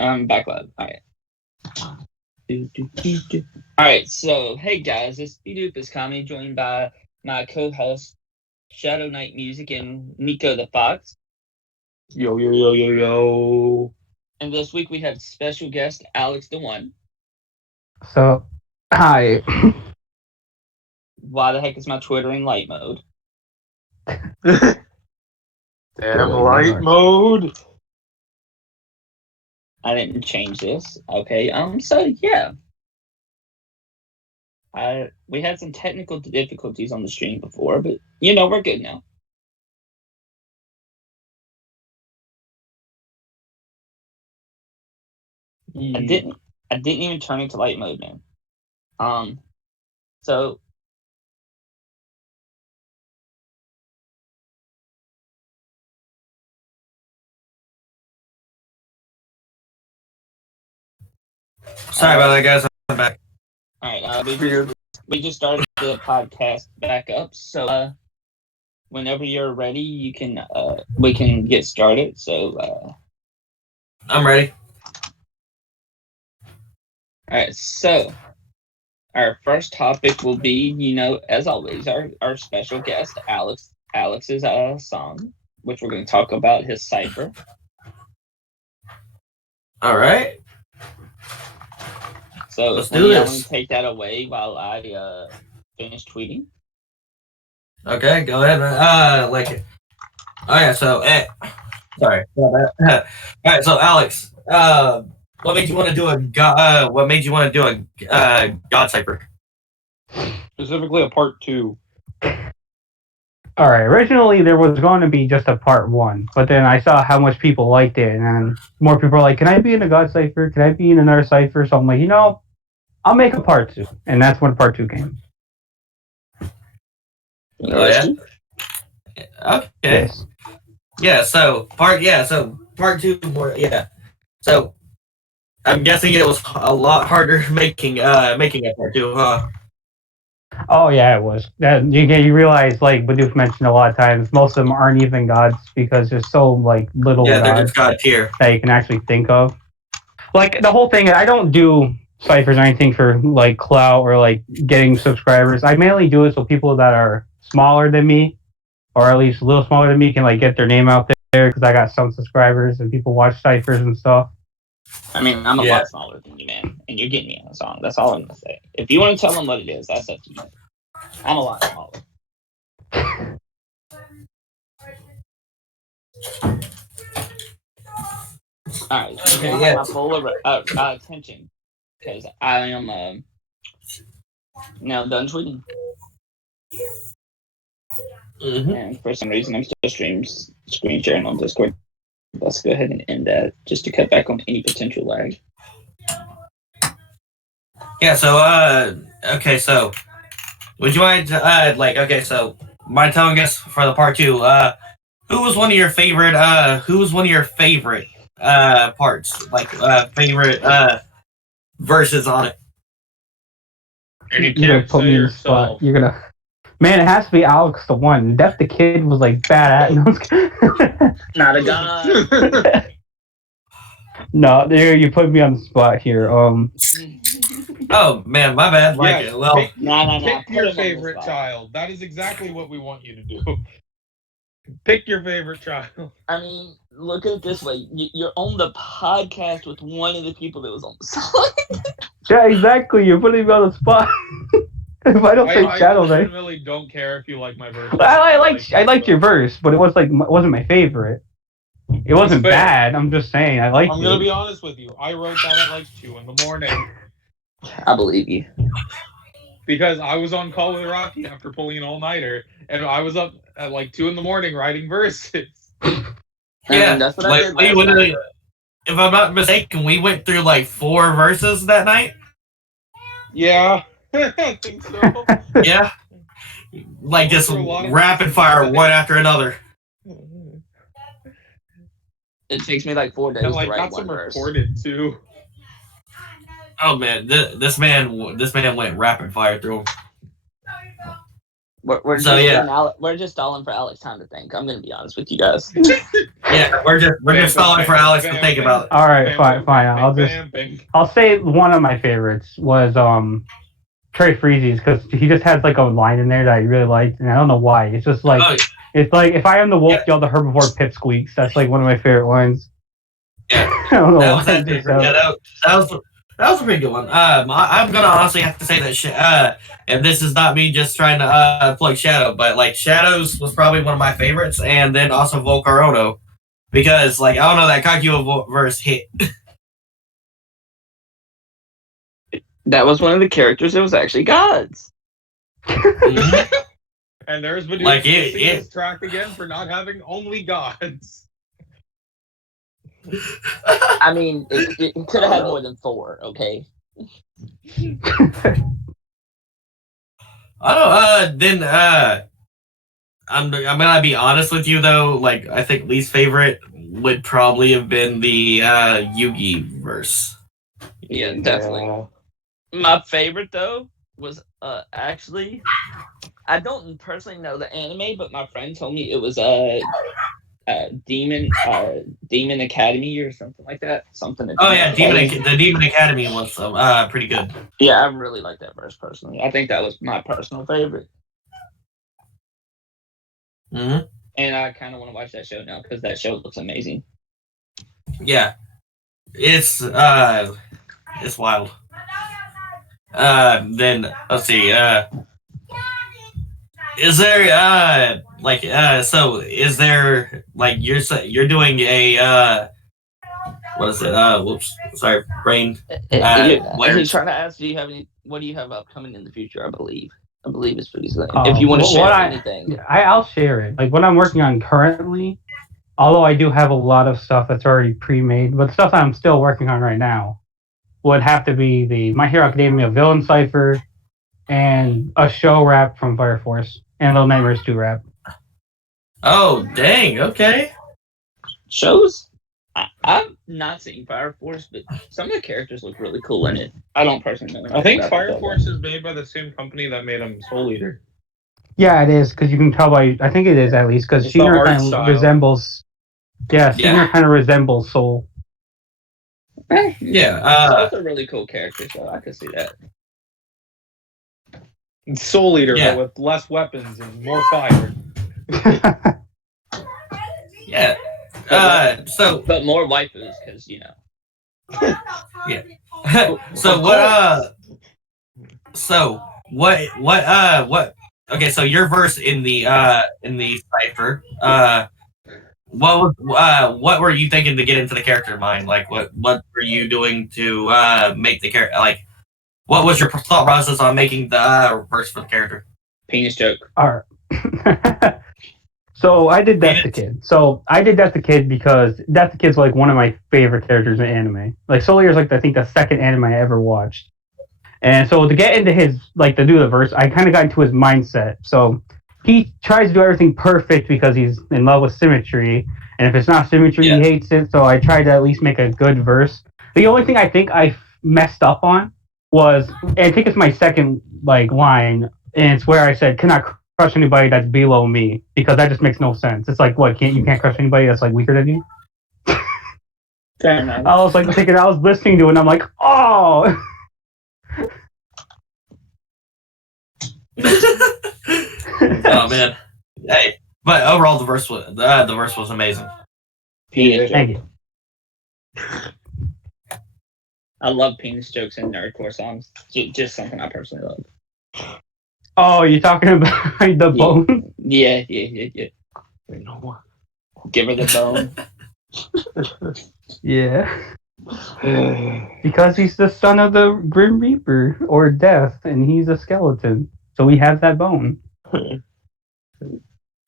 I'm back live. Alright. Alright, so, hey guys, this bidoof is Kami, joined by my co-host, Shadowknight Music and Nico the Fox. Yo, yo, yo, yo, yo. And this week we have special guest, alextheone. So, hi. Why the heck is my Twitter in light mode? Damn light mode. I didn't change this. Okay, so yeah. We had some technical difficulties on the stream before, but we're good now. I didn't even turn it to light mode, man. So sorry about that, guys. I'm back. All right, we just started the podcast back up, so whenever you're ready, you can we can get started. So I'm ready. All right, so our first topic will be, as always, our special guest, Alex's song, which we're going to talk about his cipher. All right. So let's do this. I'm going to take that away while I finish tweeting. Okay, go ahead. Like it. Oh yeah. So, sorry. All right. So, Alex, what made you want to do a God? What made you want to do a God cipher? Specifically, a part 2. All right. Originally, there was going to be just a part 1, but then I saw how much people liked it, and then more people are like, "Can I be in a God cipher? Can I be in another cipher?" So I'm like, I'll make a part 2, and that's when part 2 came. Oh yeah. Okay. Yes. Yeah. So part 2 more. Yeah. So I'm guessing it was a lot harder making a part 2, huh? Oh yeah, it was. You realize, like Bidoof mentioned a lot of times, most of them aren't even gods because there's so little they're gods just God tier that you can actually think of. Like the whole thing, I don't do ciphers or anything for clout or getting subscribers. I mainly do it so people that are smaller than me, or at least a little smaller than me, can get their name out there because I got some subscribers and people watch ciphers and stuff. I mean, I'm a lot smaller than you, man, and you're getting me on a song. That's all I'm gonna say. If you want to tell them what it is, that's up to you. I'm a lot smaller. All right, so I have my full attention because I am now done tweeting. Mm-hmm. And for some reason, I'm still screen sharing on Discord. Let's go ahead and end that just to cut back on any potential lag. Yeah. So okay. So would you mind so my telling guess for the part 2? Who was one of your favorite? Parts? Favorite verses on it? And you You're gonna put me in the spot. You're gonna. Man, it has to be alextheone. Def the Kid was bad at. Not a god. No, there you put me on the spot here. Oh man, my bad. Pick your favorite child. That is exactly what we want you to do. Pick your favorite child. I mean, look at it this way: you're on the podcast with one of the people that was on the song. Yeah, exactly. You're putting me on the spot. If I don't say Shadow Knight, I really don't care if you like my verse. I liked your verse, but it was wasn't my favorite. It wasn't bad. I'm just saying I liked it. I'm gonna be honest with you. I wrote that at 2 a.m. I believe you. Because I was on call with Rocky after pulling an all-nighter, and I was up at 2 a.m. writing verses. Yeah, that's what I did. If I'm not mistaken, we went through 4 verses that night. Yeah. I think so. Yeah. Just rapid fire one after another. It takes me 4 days and to write got one some verse. recorded too. Oh man, this man went rapid fire through them. We're So, just yeah. we're just stalling for Alex time to think. I'm gonna be honest with you guys. Yeah, we're just stalling for Alex to think about it. All right, fine. I'll say one of my favorites was Trey Freezy's, because he just has like a line in there that I really liked, and I don't know why. It's just like it's like, if I am the wolf, yell the herbivore pipsqueaks. That's like one of my favorite lines. Yeah, I don't know that why. was actually that was a pretty good one. I'm gonna honestly have to say that and this is not me just trying to plug Shadow, but like Shadows was probably one of my favorites, and then also Volcarono, because like I don't know, that Kaguya verse hit. That was one of the characters that was actually gods. And there's Bidoof Like missing his track again for not having only gods. I mean, it could have had more than 4. Okay. I don't. Then I'm gonna be honest with you though. Like I think least favorite would probably have been the Yugi verse. Yeah, definitely. My favorite though was actually, I don't personally know the anime, but my friend told me it was Demon Academy or something like that. Oh yeah, the Demon Academy was pretty good. Yeah, I really like that verse personally. I think that was my personal favorite. Mm-hmm. And I kind of want to watch that show now because that show looks amazing. Yeah, it's wild. Then let's see. Is there so is there like you're doing a what is it? Whoops, sorry, brain. He's trying to ask, what do you have upcoming in the future? I believe it's pretty slim. If you want to share anything, I'll share it. Like what I'm working on currently, although I do have a lot of stuff that's already pre-made, but the stuff that I'm still working on right now would have to be the My Hero Academia villain cipher and a show rap from Fire Force and Little Nightmares 2 rap. Oh dang! Okay. Shows. I've not seen Fire Force, but some of the characters look really cool in it. I don't personally know. I think Fire Force is made by the same company that made Soul Eater. Yeah, it is, because you can tell by, I think it is at least, because Sheener kind of resembles. Yeah, Sheener kind of resembles Soul. Yeah, those are really cool characters, so I could see that. Soul Eater, but with less weapons and more fire. Yeah. But more waifus, because Yeah. What? Okay, so your verse in the cipher. What were you thinking to get into the character mind? Like, what were you doing to make the character? Like, what was your thought process on making the verse for the character? Penis joke. All right. So I did Death the Kid. So I did Death the Kid because Death the Kid's like one of my favorite characters in anime. Like Soul Eater's like I think the second anime I ever watched. And so to get into his to do the verse, I kind of got into his mindset. So he tries to do everything perfect because he's in love with symmetry, and if it's not symmetry, he hates it. So I tried to at least make a good verse. The only thing I think I messed up on was, and I think it's my second line, and it's where I said, "Cannot crush anybody that's below me," because that just makes no sense. It's like, what? You can't crush anybody that's weaker than you? I was I was listening to it, and I'm like, oh. Oh man, hey! But overall, the verse was amazing. Thank you. I love penis jokes in nerdcore songs. Just something I personally love. Oh, you're talking about the bone? Yeah. Give her the bone. Yeah. Because he's the son of the Grim Reaper, or Death, and he's a skeleton. So he has that bone.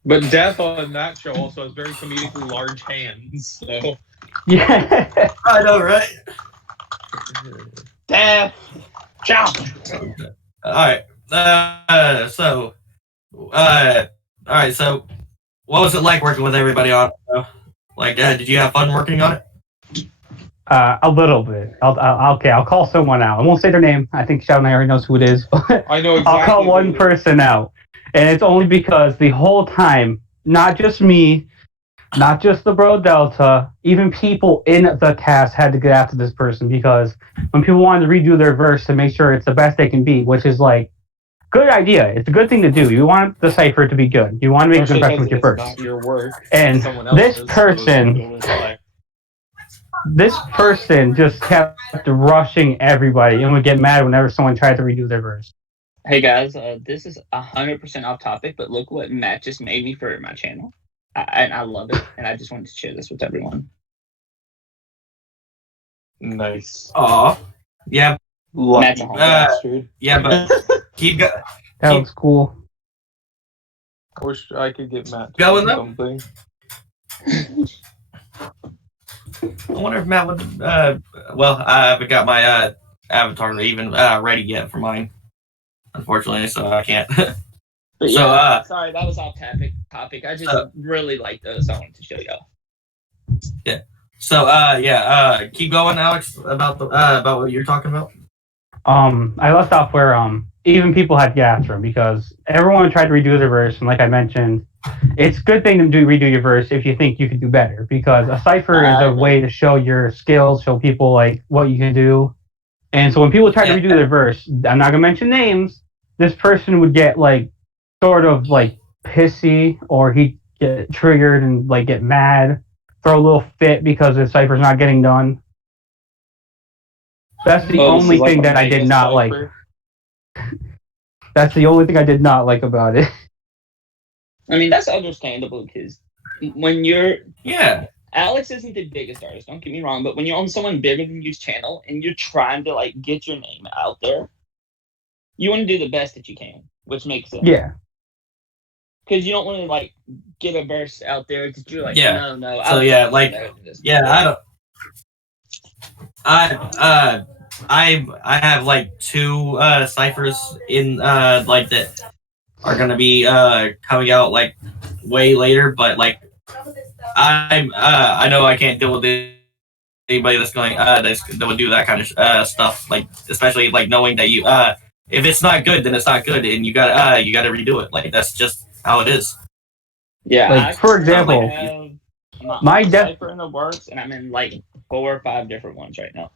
But Death on that show also has very comedically large hands, so... Yeah. I know, right? Death! Jump! Alright. So, what was it like working with everybody on it? Did you have fun working on it? A little bit. I'll call someone out. I won't say their name. I think Shadowknight already knows who it is. But I know exactly. I'll call one person out. And it's only because the whole time, not just me, not just the Bro Delta, even people in the cast had to get after this person because when people wanted to redo their verse to make sure it's the best they can be, which is like, good idea. It's a good thing to do. You want the cipher to be good. You want to make a good impression with your verse. It's not your work. And someone this else's, person just kept rushing everybody and would get mad whenever someone tried to redo their verse. Hey guys, this is 100% off topic, but look what Matt just made me for my channel. And I love it, and I just wanted to share this with everyone. Nice. Aw. Yeah. Matt's a homie. Bastard. Yeah, but keep going. That was cool. I wish I could get Matt to Going do up. something. I wonder if Matt would. Well, I haven't got my avatar even ready yet for mine, unfortunately, so I can't. But So, yeah, sorry, that was off topic. I just really like those. I wanted to show y'all. Yeah. So, keep going, Alex, about what you're talking about. I left off where even people had to get after him because everyone tried to redo their verse, and like I mentioned, it's a good thing to redo your verse if you think you could do better because a cipher is a way to show your skills, show people like what you can do. And so when people try to redo their verse, I'm not gonna mention names. This person would get like sort of like pissy, or he'd get triggered and like get mad, throw a little fit because the cipher's not getting done. That's the only thing that I did not like. That's the only thing I did not like about it. I mean, that's understandable because when you're... Yeah. Alex isn't the biggest artist, don't get me wrong, but when you're on someone bigger than you's channel and you're trying to like get your name out there, you want to do the best that you can, which makes sense. Yeah. Because you don't want to like get a verse out there that you're like, Yeah. no. So yeah, like, yeah, I have like 2 ciphers in like that are gonna be coming out like way later, but like I know I can't deal with anybody that's going that would do that kind of stuff, like especially like knowing that you if it's not good then it's not good and you gotta redo it, like that's just how it is. Yeah, like for example, my cipher in the works, and I'm in like 4 or 5 different ones right now.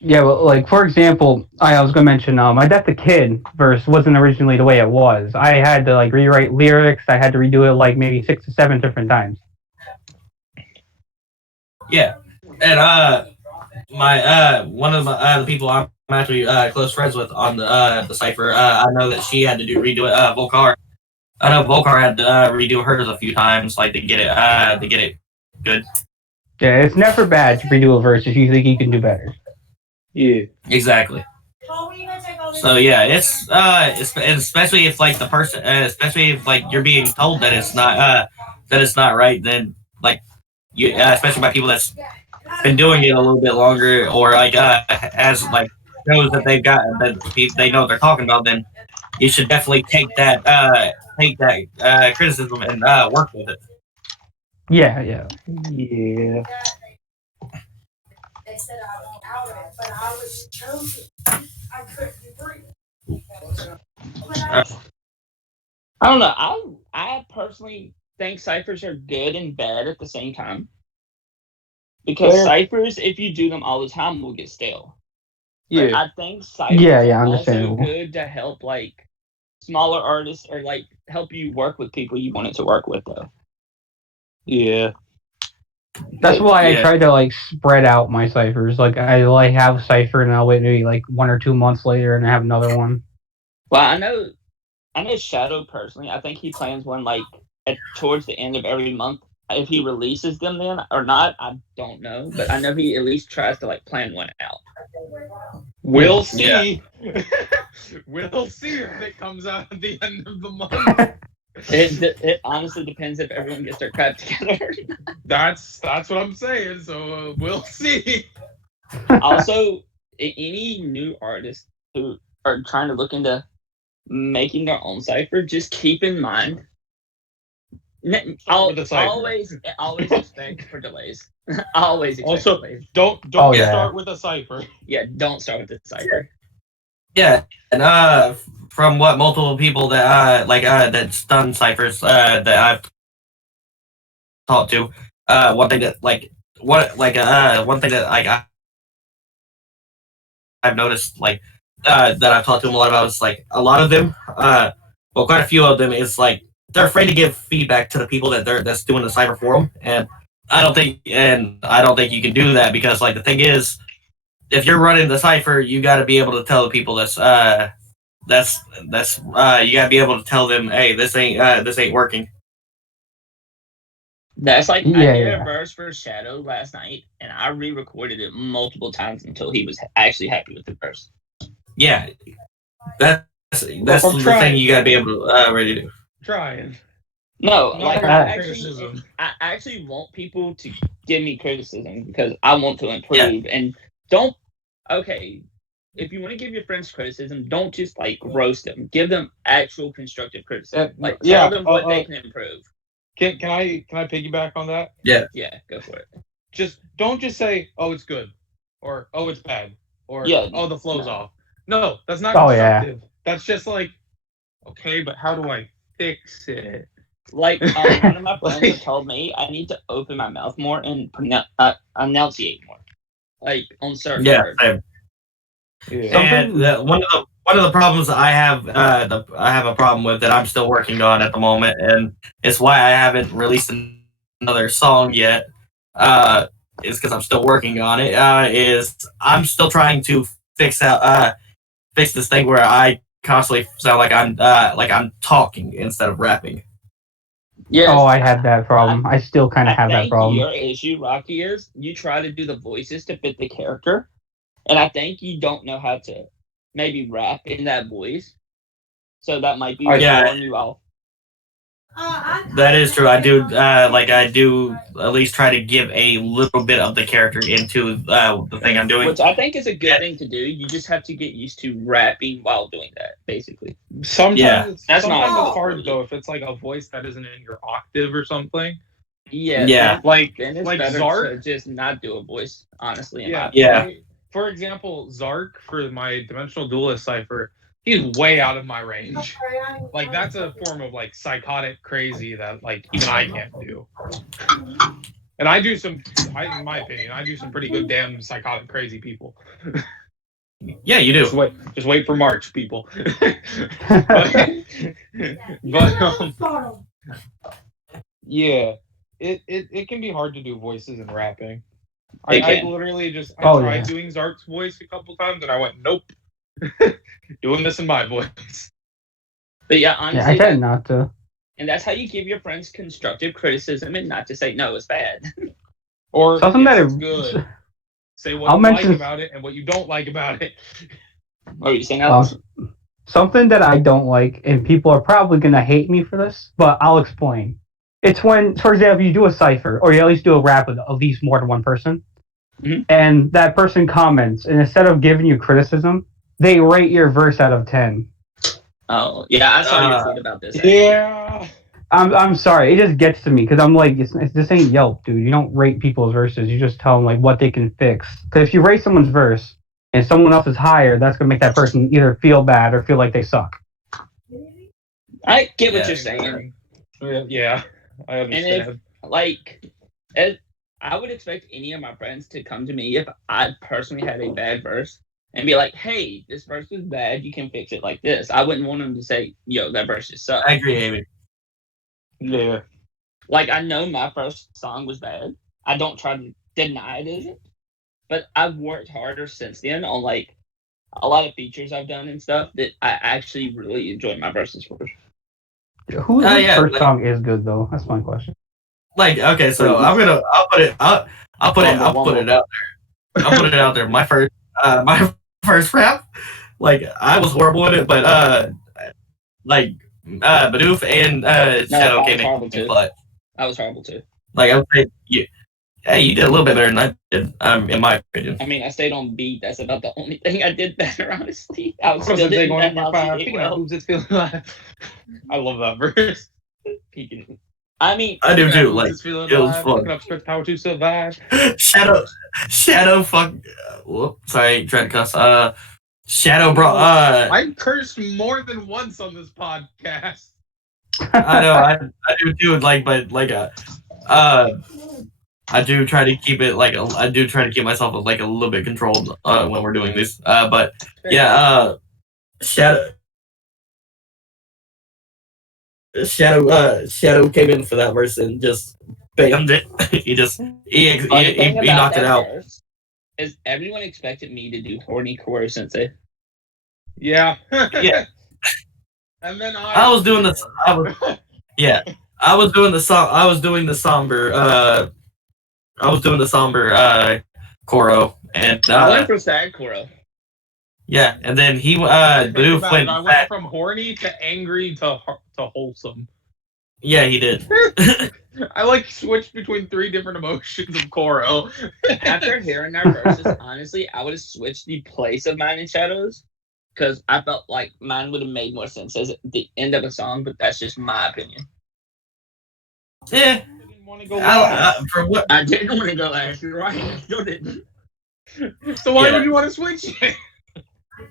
Yeah, well, like for example, I was gonna mention my Death the Kid verse wasn't originally the way it was. I had to like rewrite lyrics. I had to redo it like maybe 6 to 7 different times. Yeah, and my one of the people I'm actually close friends with on the cipher, I know that she had to redo it. Volcar, I know Volcar had to redo hers a few times, like to get it good. Yeah, it's never bad to redo a verse if you think you can do better. Yeah, exactly. So yeah, it's especially if like the person, especially if like you're being told that it's not right, then like you, especially by people that's been doing it a little bit longer, or like as like shows that they've got that they know what they're talking about, then you should definitely take that criticism and work with it. Yeah. They said I won't out it, but I was chosen. I couldn't breathe. I don't know. I personally think ciphers are good and bad at the same time. Because ciphers, if you do them all the time, will get stale. Yeah. But I think ciphers are also understandable. good to help like smaller artists or like help you work with people you wanted to work with though. Yeah. That's why I try to like spread out my ciphers. Like I like have a cipher and I'll wait maybe like 1 or 2 months later and I have another one. Well, I know Shadow personally. I think he plans one like towards the end of every month. If he releases them then or not, I don't know. But I know he at least tries to like plan one out. We'll see. Yeah. We'll see if it comes out at the end of the month. It honestly depends if everyone gets their crap together. That's what I'm saying. So we'll see. Also, any new artists who are trying to look into making their own cipher, just keep in mind with the cipher. always expect for delays. Always expect Also, delays. don't start with a cipher. Yeah, don't start with the cipher. Yeah, and from what multiple people that that's done ciphers that I've talked to, one thing that one thing that I've noticed that I've talked to them a lot about is like a lot of them, well, quite a few of them is like they're afraid to give feedback to the people that's doing the cipher for them, and I don't think you can do that because like the thing is, if you're running the cipher, you got to be able to tell the people you got to be able to tell them, hey, this ain't working. That's like Yeah, I did yeah. a verse for Shadow last night, and I re-recorded it multiple times until he was actually happy with the verse. Yeah, that's the thing you got to be able to ready to do. Trying. No, Not like criticism. I actually want people to give me criticism because I want to improve. And don't if you want to give your friends criticism, don't just like roast them. Give them actual constructive criticism. Tell them what they can improve. Can I piggyback on that? Yeah, go for it. Don't just say, oh, it's good, or oh, it's bad, or oh, the flow's off. No, that's not constructive. Yeah. That's just like, okay, but how do I fix it? Like one of my friends have told me I need to open my mouth more and enunciate more, like on certain words. And one of the problems I have a problem with that I'm still working on at the moment, and it's why I haven't released another song yet. Is because I'm still working on it. Is I'm still trying to fix this thing where I constantly sound like I'm talking instead of rapping. Yes. Oh, I had that problem. I still kind of have that problem. Your issue, Rocky, is you try to do the voices to fit the character, and I think you don't know how to maybe rap in that voice. So that might be throwing you off. That is true. I do I do at least try to give a little bit of the character into the thing I'm doing, which I think is a good thing to do. You just have to get used to rapping while doing that, basically. Sometimes it's hard though if it's like a voice that isn't in your octave or something. Yeah. Then like Zark, to just not do a voice, honestly. For example, Zark for my Dimensional Duelist cipher. He's way out of my range. Like that's a form of like psychotic crazy that like even I can't do. And I do in my opinion, I do some pretty good damn psychotic crazy people. Yeah, you do. Just wait for March, people. Yeah, it can be hard to do voices and rapping. I literally tried doing Zark's voice a couple times and I went, nope. Doing this in my voice. But yeah, honestly, I tend not to. And that's how you give your friends constructive criticism and not to say no, it's bad. Or something that is good. Say what you like about it and what you don't like about it. What are you saying, Alex? Something that I don't like, and people are probably gonna hate me for this, but I'll explain. It's when, for example, you do a cipher, or you at least do a rap with at least more than one person, and that person comments, and instead of giving you criticism, they rate your verse out of 10. Oh, yeah, I saw your tweet about this. Actually. Yeah. I'm sorry. It just gets to me because I'm like, this ain't Yelp, dude. You don't rate people's verses. You just tell them like what they can fix. Because if you rate someone's verse and someone else is higher, that's gonna make that person either feel bad or feel like they suck. I get what you're saying. Yeah, I understand. And I would expect any of my friends to come to me if I personally had a bad verse. And be like, hey, this verse is bad. You can fix it like this. I wouldn't want them to say, yo, that verse just sucks. I agree, Amy. Yeah. Like, I know my first song was bad. I don't try to deny it isn't. But I've worked harder since then on, like, a lot of features I've done and stuff that I actually really enjoy my verses for. Whose first song is good, though? That's my question. Like, okay, so I'll put it out there. I'll put it out there. My first rap, like I was horrible at it, but bidoof and Shadow came in, but I was horrible too. Like I would say, you did a little bit better than I did, in my opinion. I mean, I stayed on beat. That's about the only thing I did better, honestly. I was still doing that. I love that verse. I mean, I do too. Who's Like, this feeling it was alive? fun. Looking up script how to survive. Shadow, fuck. Whoop, sorry, tried to cuss. Shadow, bro. I cursed more than once on this podcast. I know, I do too. Like, but like, I do try to keep it like I do try to keep myself like a little bit controlled when we're doing this. But yeah, Shadow came in for that verse and just bammed it. he knocked it out. Is everyone expected me to do horny Koro Sensei? Yeah. Yeah. And then I was doing this. I was doing the song. I was doing the somber. I was doing the somber Koro, and I went for sad Koro. yeah, and then he Bidoof went. I went from horny to angry to wholesome. Yeah, he did. I like switched between 3 different emotions of Koro. After hearing our verses, honestly, I would have switched the place of mine in Shadows because I felt like mine would have made more sense as the end of a song, but that's just my opinion. Yeah. Didn't want to go last. From what? I didn't want to go last. You're right. I still didn't. So why Yeah. would you want to switch it?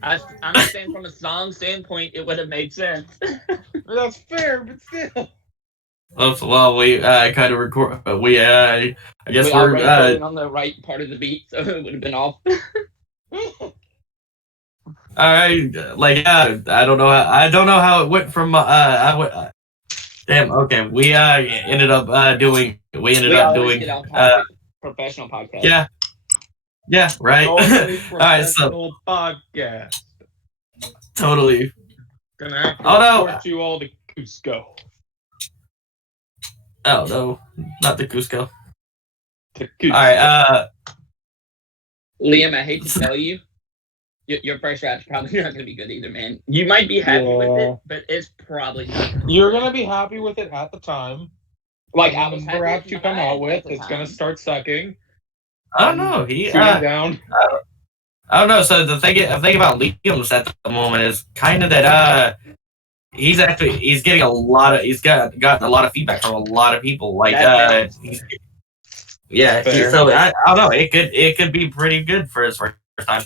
I'm just saying from a song standpoint, it would have made sense. That's fair, but still. Well, we kind of record. I guess We we're already on the right part of the beat, so it would have been off. I don't know. I don't know how it went from. Damn. Okay. We ended up doing. We ended up always doing. get off topic, professional podcast. Yeah. Yeah. Right. Totally All right. So professional podcast. totally. Gonna have to Oh, no. report you all to Cusco. Oh no, not the Cusco. To Cusco. All right. Liam, I hate to tell you, your first rap's probably not going to be good either, man. You might be happy with it, but it's probably not. You're gonna be happy with it at the time. Like I was the happy rap with you my come out bag with, at the it's gonna time. start sucking. I don't know. Shooting down. I don't know. So the thing about Liam's at the moment is kind of that he's getting he's gotten a lot of feedback from a lot of people. Like yeah. Fair. So I don't know. It could be pretty good for his first time.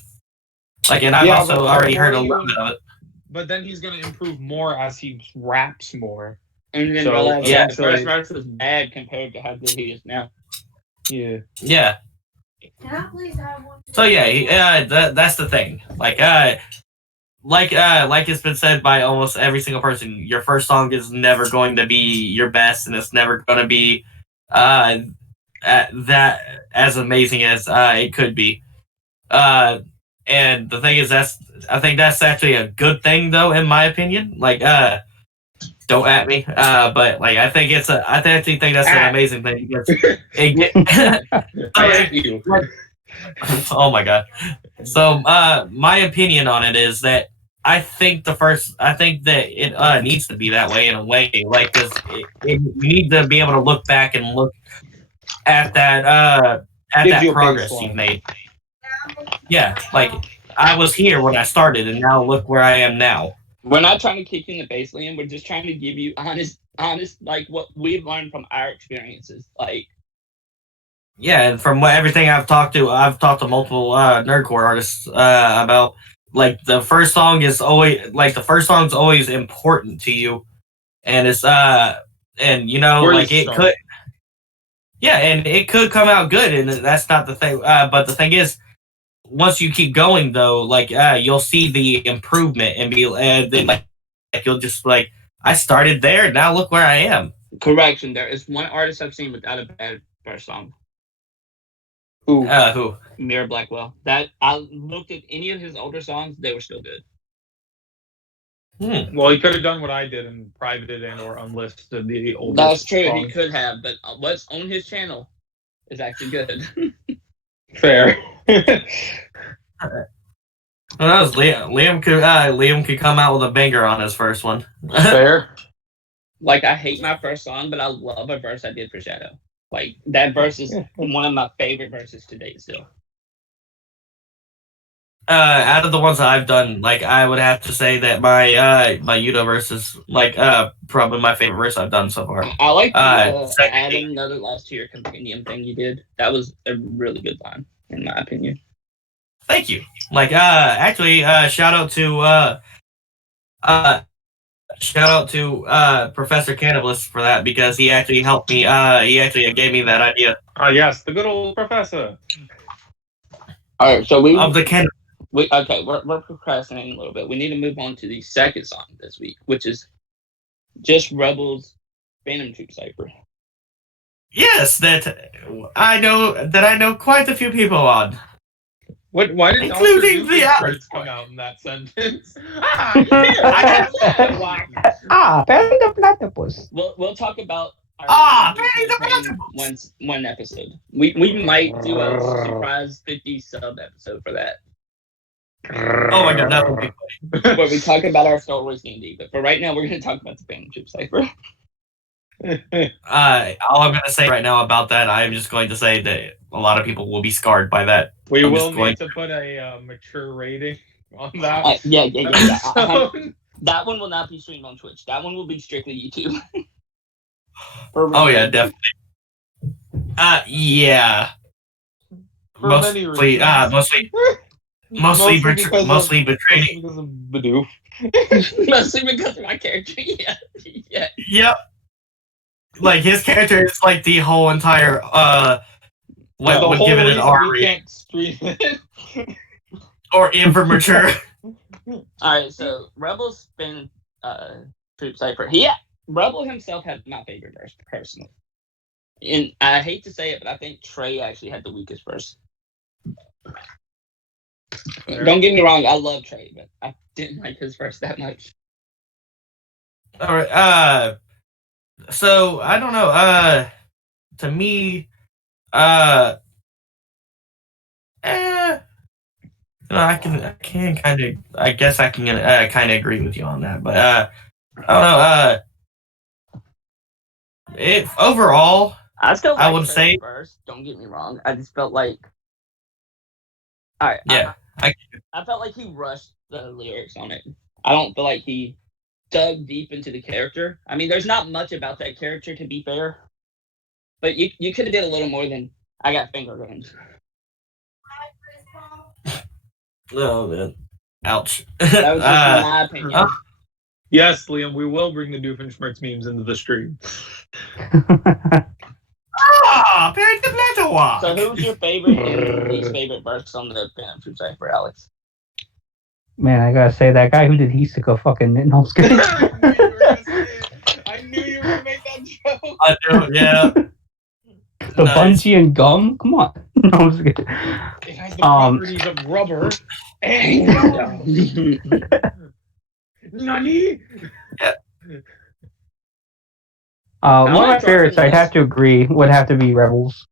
Like, and I've Yeah, also but already the heard a more little bit of it. But then he's gonna improve more as he raps more. And then So, realize yeah, the first verse was bad compared to how good he is now. Yeah. Yeah. Can I please have one? So yeah, that's the thing. Like it's been said by almost every single person, your first song is never going to be your best, and it's never going to be that as amazing as it could be. And the thing is, I think that's actually a good thing, though, in my opinion. Like, don't at me, but like I actually think that's an amazing thing. Thank you. Oh my god. So my opinion on it is that I think that it needs to be that way in a way, like, because you need to be able to look back and look at that progress you've made. Yeah, like I was here when I started, and now look where I am now. We're not trying to kick you in the face, Liam. We're just trying to give you honest, like what we've learned from our experiences. Like, yeah, and from everything I've talked to multiple nerdcore artists about. Like the first song's always important to you, and it's and you know, like it could, yeah, and it could come out good, and that's not the thing. But the thing is, once you keep going though, like you'll see the improvement and be then like you'll just like, I started there, now look where I am. correction, there is one artist I've seen without a bad first song. Who? Mirror Blackwell. That I looked at any of his older songs, they were still good. Well, he could have done what I did and privated and or unlisted the old. That's true. He songs. could have, but what's on his channel is actually good. Fair. Well, that was Liam could come out with a banger on his first one. Fair. Like, I hate my first song, but I love a verse I did for Shadow. Like, that verse is one of my favorite verses to date still. out of the ones that I've done, like I would have to say that my Udoverse is like probably my favorite verse I've done so far. I like Second, adding another last to your compendium thing you did. That was a really good line, in my opinion. thank you. Like actually, shout out to Professor Cannibalist for that because he actually helped me. He actually gave me that idea Yes, the good old professor. All right, so of the can. we're procrastinating a little bit. We need to move on to the second song this week, which is just Rebels Phantom Troop Cipher. Yes, that I know quite a few people on. Why did Including Dr. the Doofenshmirtz Alex come boy. out in that sentence? Perry the Platypus. We'll talk about Ah, our one episode. We might do a surprise 50 sub episode for that, Oh my god, that would be where we talk about our Star Wars D&D. But for right now, we're going to talk about the Phantom Troop Cipher. all I'm gonna say right now about that, I'm just going to say that a lot of people will be scarred by that. We I'm will just going- need to put a mature rating on that. Yeah. episode. That one will not be streamed on Twitch. That one will be strictly YouTube. Oh yeah, definitely. Yeah. For many Mostly, reasons. mostly because of betraying. Bidoof. Mostly because of my character. Yeah. Yep. Like his character is like the whole entire what The would whole give it an reason R we rating can't stream it. or immature. All right, so Rebel's been Troop Cipher. Rebel himself had my favorite verse personally, and I hate to say it, but I think Trey actually had the weakest verse. Don't get me wrong, I love Trey, but I didn't like his verse that much. All right. So I don't know. To me, I can kind of. I guess I can kind of agree with you on that, but I don't know. It overall, I still like I would Trey's say- verse. Don't get me wrong. I just felt like, all right, yeah. I felt like he rushed the lyrics on it. I don't feel like he dug deep into the character. I mean, there's not much about that character, to be fair, but you could have did a little more than I got finger guns. Oh man, ouch. That was just my opinion. Yes, Liam, we will bring the Doofenshmirtz memes into the stream. Perry the Platter Walk. So, who's your favorite and least favorite verse on the Phantom Troop Cipher, Alex? Man, I gotta say that guy who did Hisoka fucking no, I'm just kidding. I knew you were gonna make that joke. I do, yeah. The Nice. bungee and gum? Come on. No, I'm just kidding. It has the properties of rubber and Nani? One of my like favorites, Rocket I'd have to agree, would have to be Rebels.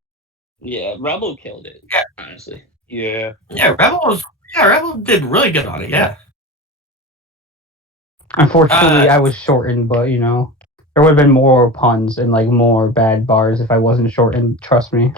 Yeah, Rebel killed it. Yeah. Honestly. Yeah. Rebel did really good on it. Yeah. Unfortunately, I was shortened, but you know, there would have been more puns and like more bad bars if I wasn't shortened. Trust me.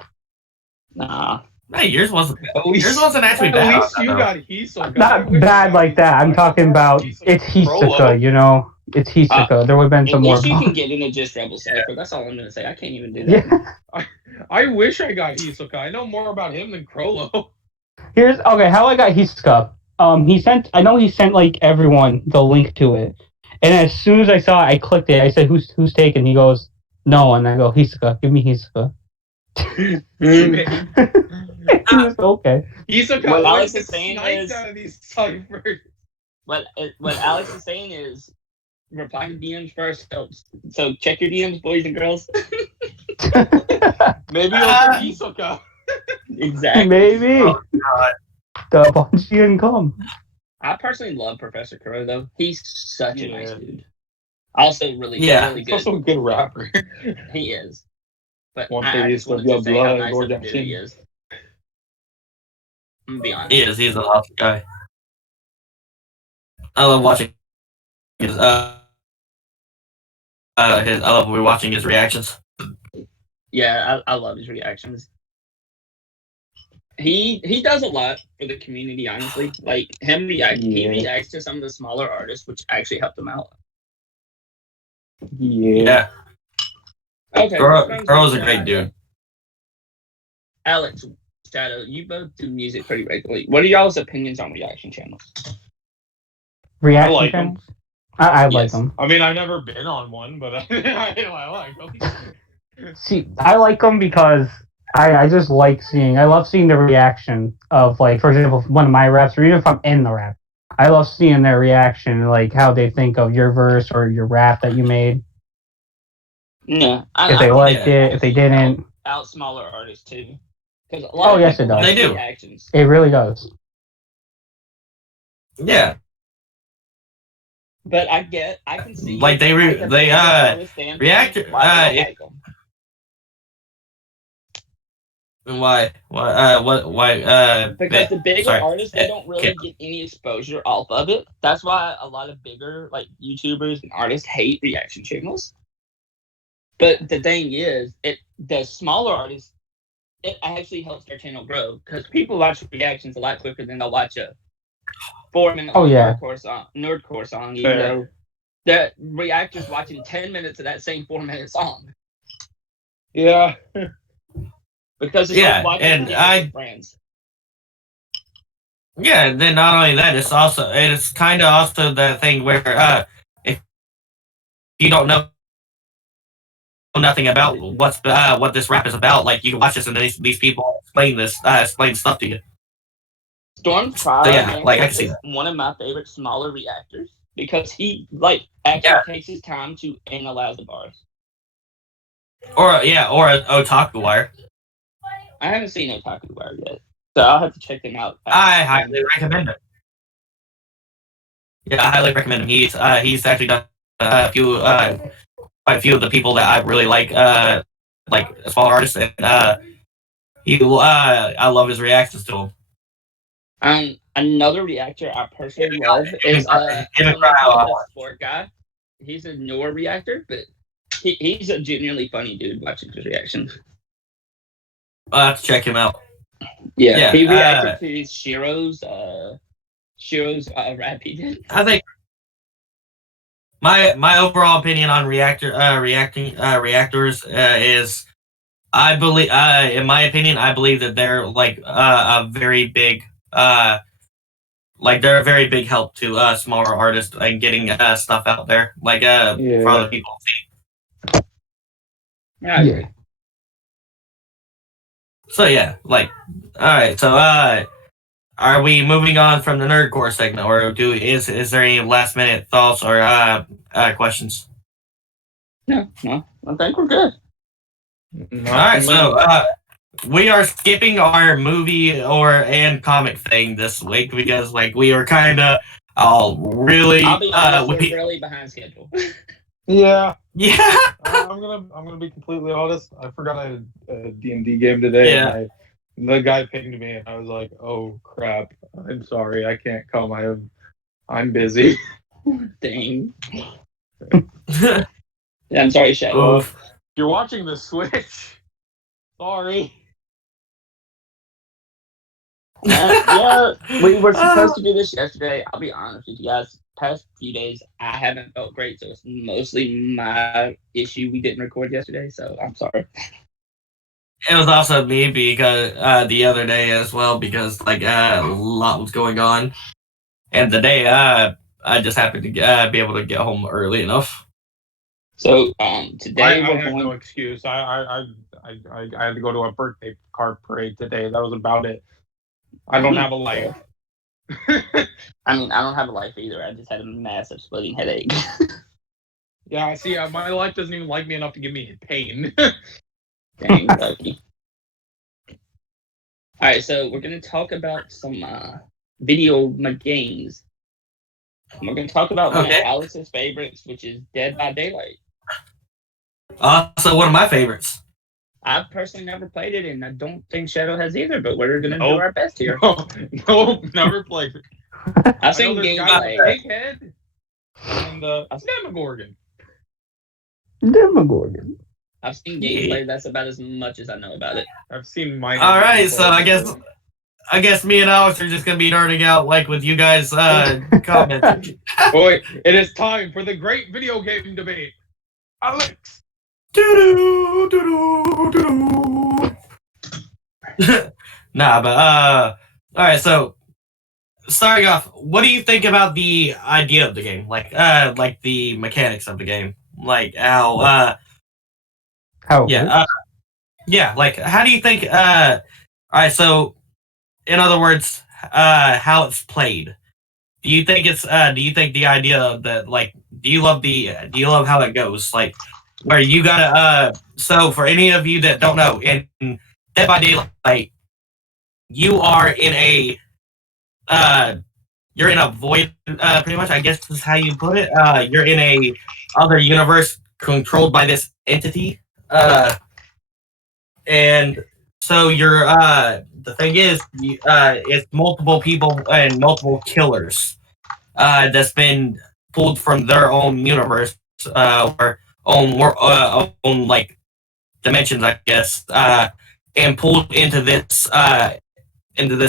Nah. Hey, yours wasn't. At least, Yours wasn't actually at bad. least you got Hisoka. Not bad like that. I'm talking about it's Hisoka. You know, it's Hisoka. There would have been At some more. least you can get into just Rebel Cipher. That's all I'm gonna say. I can't even do that. Yeah. I wish I got Hisoka. I know more about him than Crollo. Here's okay. How I got Hisoka. I know he sent like everyone the link to it, and as soon as I saw it, I clicked it. I said, "Who's taken?" He goes, "No," and I go, "Hisoka, give me Hisoka." He was okay. Hisoka What always Alex is gets saying sniped is- out of these ciphers. What Alex is saying is reply to DMs first. So check your DMs, boys and girls. Maybe you'll get Hisoka. Exactly. Maybe Oh, God. the bungee and come. I personally love Professor Kuro though. He's such a nice Yeah. dude. Also really, Yeah. really He's good. also a good rapper. He is. But One I thing just is wanted your to say how blood, nice Lord of a dude he Jackson. is. I'm gonna be honest. He is. He's an awesome guy. I love watching his. I love watching his reactions. Yeah, I love his reactions. he does a lot for the community. Honestly, like he Yeah. reacts to some of the smaller artists, which actually helped him out. Yeah. Okay, Girl's a great dude. Alex, Shadow, you both do music pretty regularly. What are y'all's opinions on reaction channels? Reaction like 'em. channels? I like Yes. them. I mean, I've never been on one, but I like them. See, I like them because I just like seeing. I love seeing the reaction of, like, for example, one of my raps, or even if I'm in the rap, I love seeing their reaction, like how they think of your verse or your rap that you made. Yeah, If they liked yeah. it, if they didn't, out smaller artists too. Because a lot of yes, people it does. like They do. reactions. it really does. Yeah. But I can see Like, they react- why they don't like them. Why? Because the bigger sorry. artists, they don't really Okay. get any exposure off of it. That's why a lot of bigger like YouTubers and artists hate reaction channels. But the thing is, the smaller artists, it actually helps their channel grow because people watch reactions a lot quicker than they'll watch a 4-minute nerdcore song. Even Fair. though the reactors watching 10 minutes of that same 4-minute song. Yeah. Because it's Yeah, like watching and people with friends. Yeah, and then not only that, it's kind of also the thing where if you don't know nothing about what this rap is about, like, you can watch this and these people explain stuff to you. Storm Trial yeah, like, I can see is that. one of my favorite smaller reactors because he actually takes his time to analyze the bars. Or an Otaku Wire. I haven't seen Otaku Wire yet, so I'll have to check them out. I highly recommend it. Yeah, I highly recommend him. He's actually done quite a few of the people that I really like smaller artists, and I love his reactions to them. Another reactor I personally love is Sport Guy. He's a newer reactor, but he's a genuinely funny dude watching his reactions. I'll have to check him out. Yeah, he reacted to Shiro's rap he did. I think my overall opinion on reactors is, I believe, in my opinion, I believe that they're like a very big they're a very big help to smaller artists and getting stuff out there, for other people to see. Yeah, I agree. So yeah, all right. So are we moving on from the nerdcore segment, or is there any last minute thoughts or questions? No, I think we're good. All right, so we are skipping our movie and comic thing this week because we are kind of really. I'll be honest, we're really behind schedule. Yeah. Yeah. I'm gonna be completely honest. I forgot I had a D&D game today. Yeah. And the guy pinged me, and I was like, "Oh crap! I'm sorry, I can't come. I'm busy." Dang. Yeah, I'm sorry, Shadow. If you're watching the Switch, sorry. Yeah, we were supposed to do this yesterday. I'll be honest with you guys. Past few days, I haven't felt great, so it's mostly my issue. We didn't record yesterday, so I'm sorry. It was also me because the other day as well, because a lot was going on, and the day I just happened to be able to get home early enough. So today I we're have going. no excuse. I had to go to a birthday card parade today. That was about it. I don't have a life. I mean, I don't have a life either. I just had a massive splitting headache. Yeah, see, my life doesn't even like me enough to give me pain. Dang, lucky. All right, so we're gonna talk about some video games. We're gonna talk about one of Alex's favorites, which is Dead by Daylight. Also, one of my favorites. I've personally never played it, and I don't think Shadow has either. But we're gonna do our best here. No, never played it. I've seen gameplay. Egghead and Demogorgon. Demogorgon. I've seen gameplay. That's about as much as I know about it. I've seen mine. All right, so I guess I guess me and Alex are just gonna be nerding out like with you guys commenting. Boy, it is time for the great video game debate. Alex. Doo-doo, doo-doo, doo-doo. Nah, but all right. So starting off, what do you think about the idea of the game? Like the mechanics of the game, like how How? yeah, like how do you think? All right, so in other words, how it's played. Do you think it's? Do you think the idea that like? Do you love how it goes? Like where you gotta. So for any of you that don't know, in Dead by Daylight, you are in a. You're in a void. Pretty much, I guess is how you put it. You're in a other universe controlled by this entity. And so you're. The thing is, it's multiple people and multiple killers. That's been pulled from their own universe, or own like dimensions, I guess, and pulled into this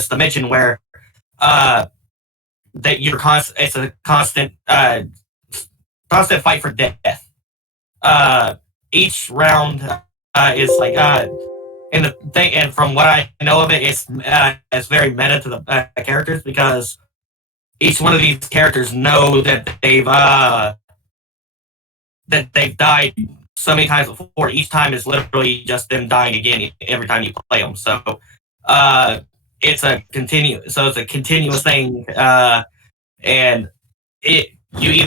dimension where that it's a constant fight for death. Each round is like and the thing, and from what I know of it, it's very meta to the characters because each one of these characters know that they've died so many times before. Each time is literally just them dying again every time you play them. So it's a continuous thing, and you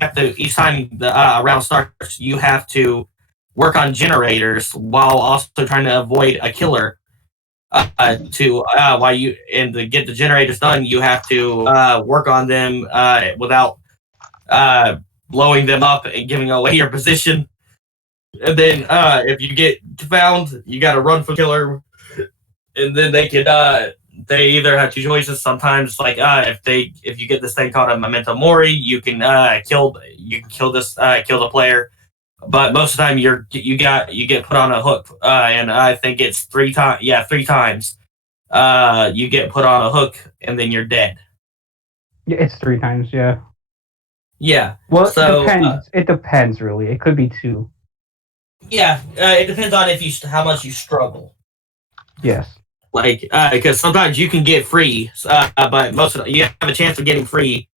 have to each time the round starts, you have to work on generators while also trying to avoid a killer. To get the generators done, you have to work on them without blowing them up and giving away your position. And then if you get found, you got to run for the killer. And then they either have two choices. Sometimes, like if you get this thing called a memento mori, you can kill the player. But most of the time, you get put on a hook, and I think it's 3 times. Yeah, 3 times. You get put on a hook, and then you're dead. Yeah, it's 3 times. Yeah. Yeah. Well, So, it depends. It depends, really. It could be 2. Yeah, it depends on how much you struggle. Yes. Like, because sometimes you can get free, but you have a chance of getting free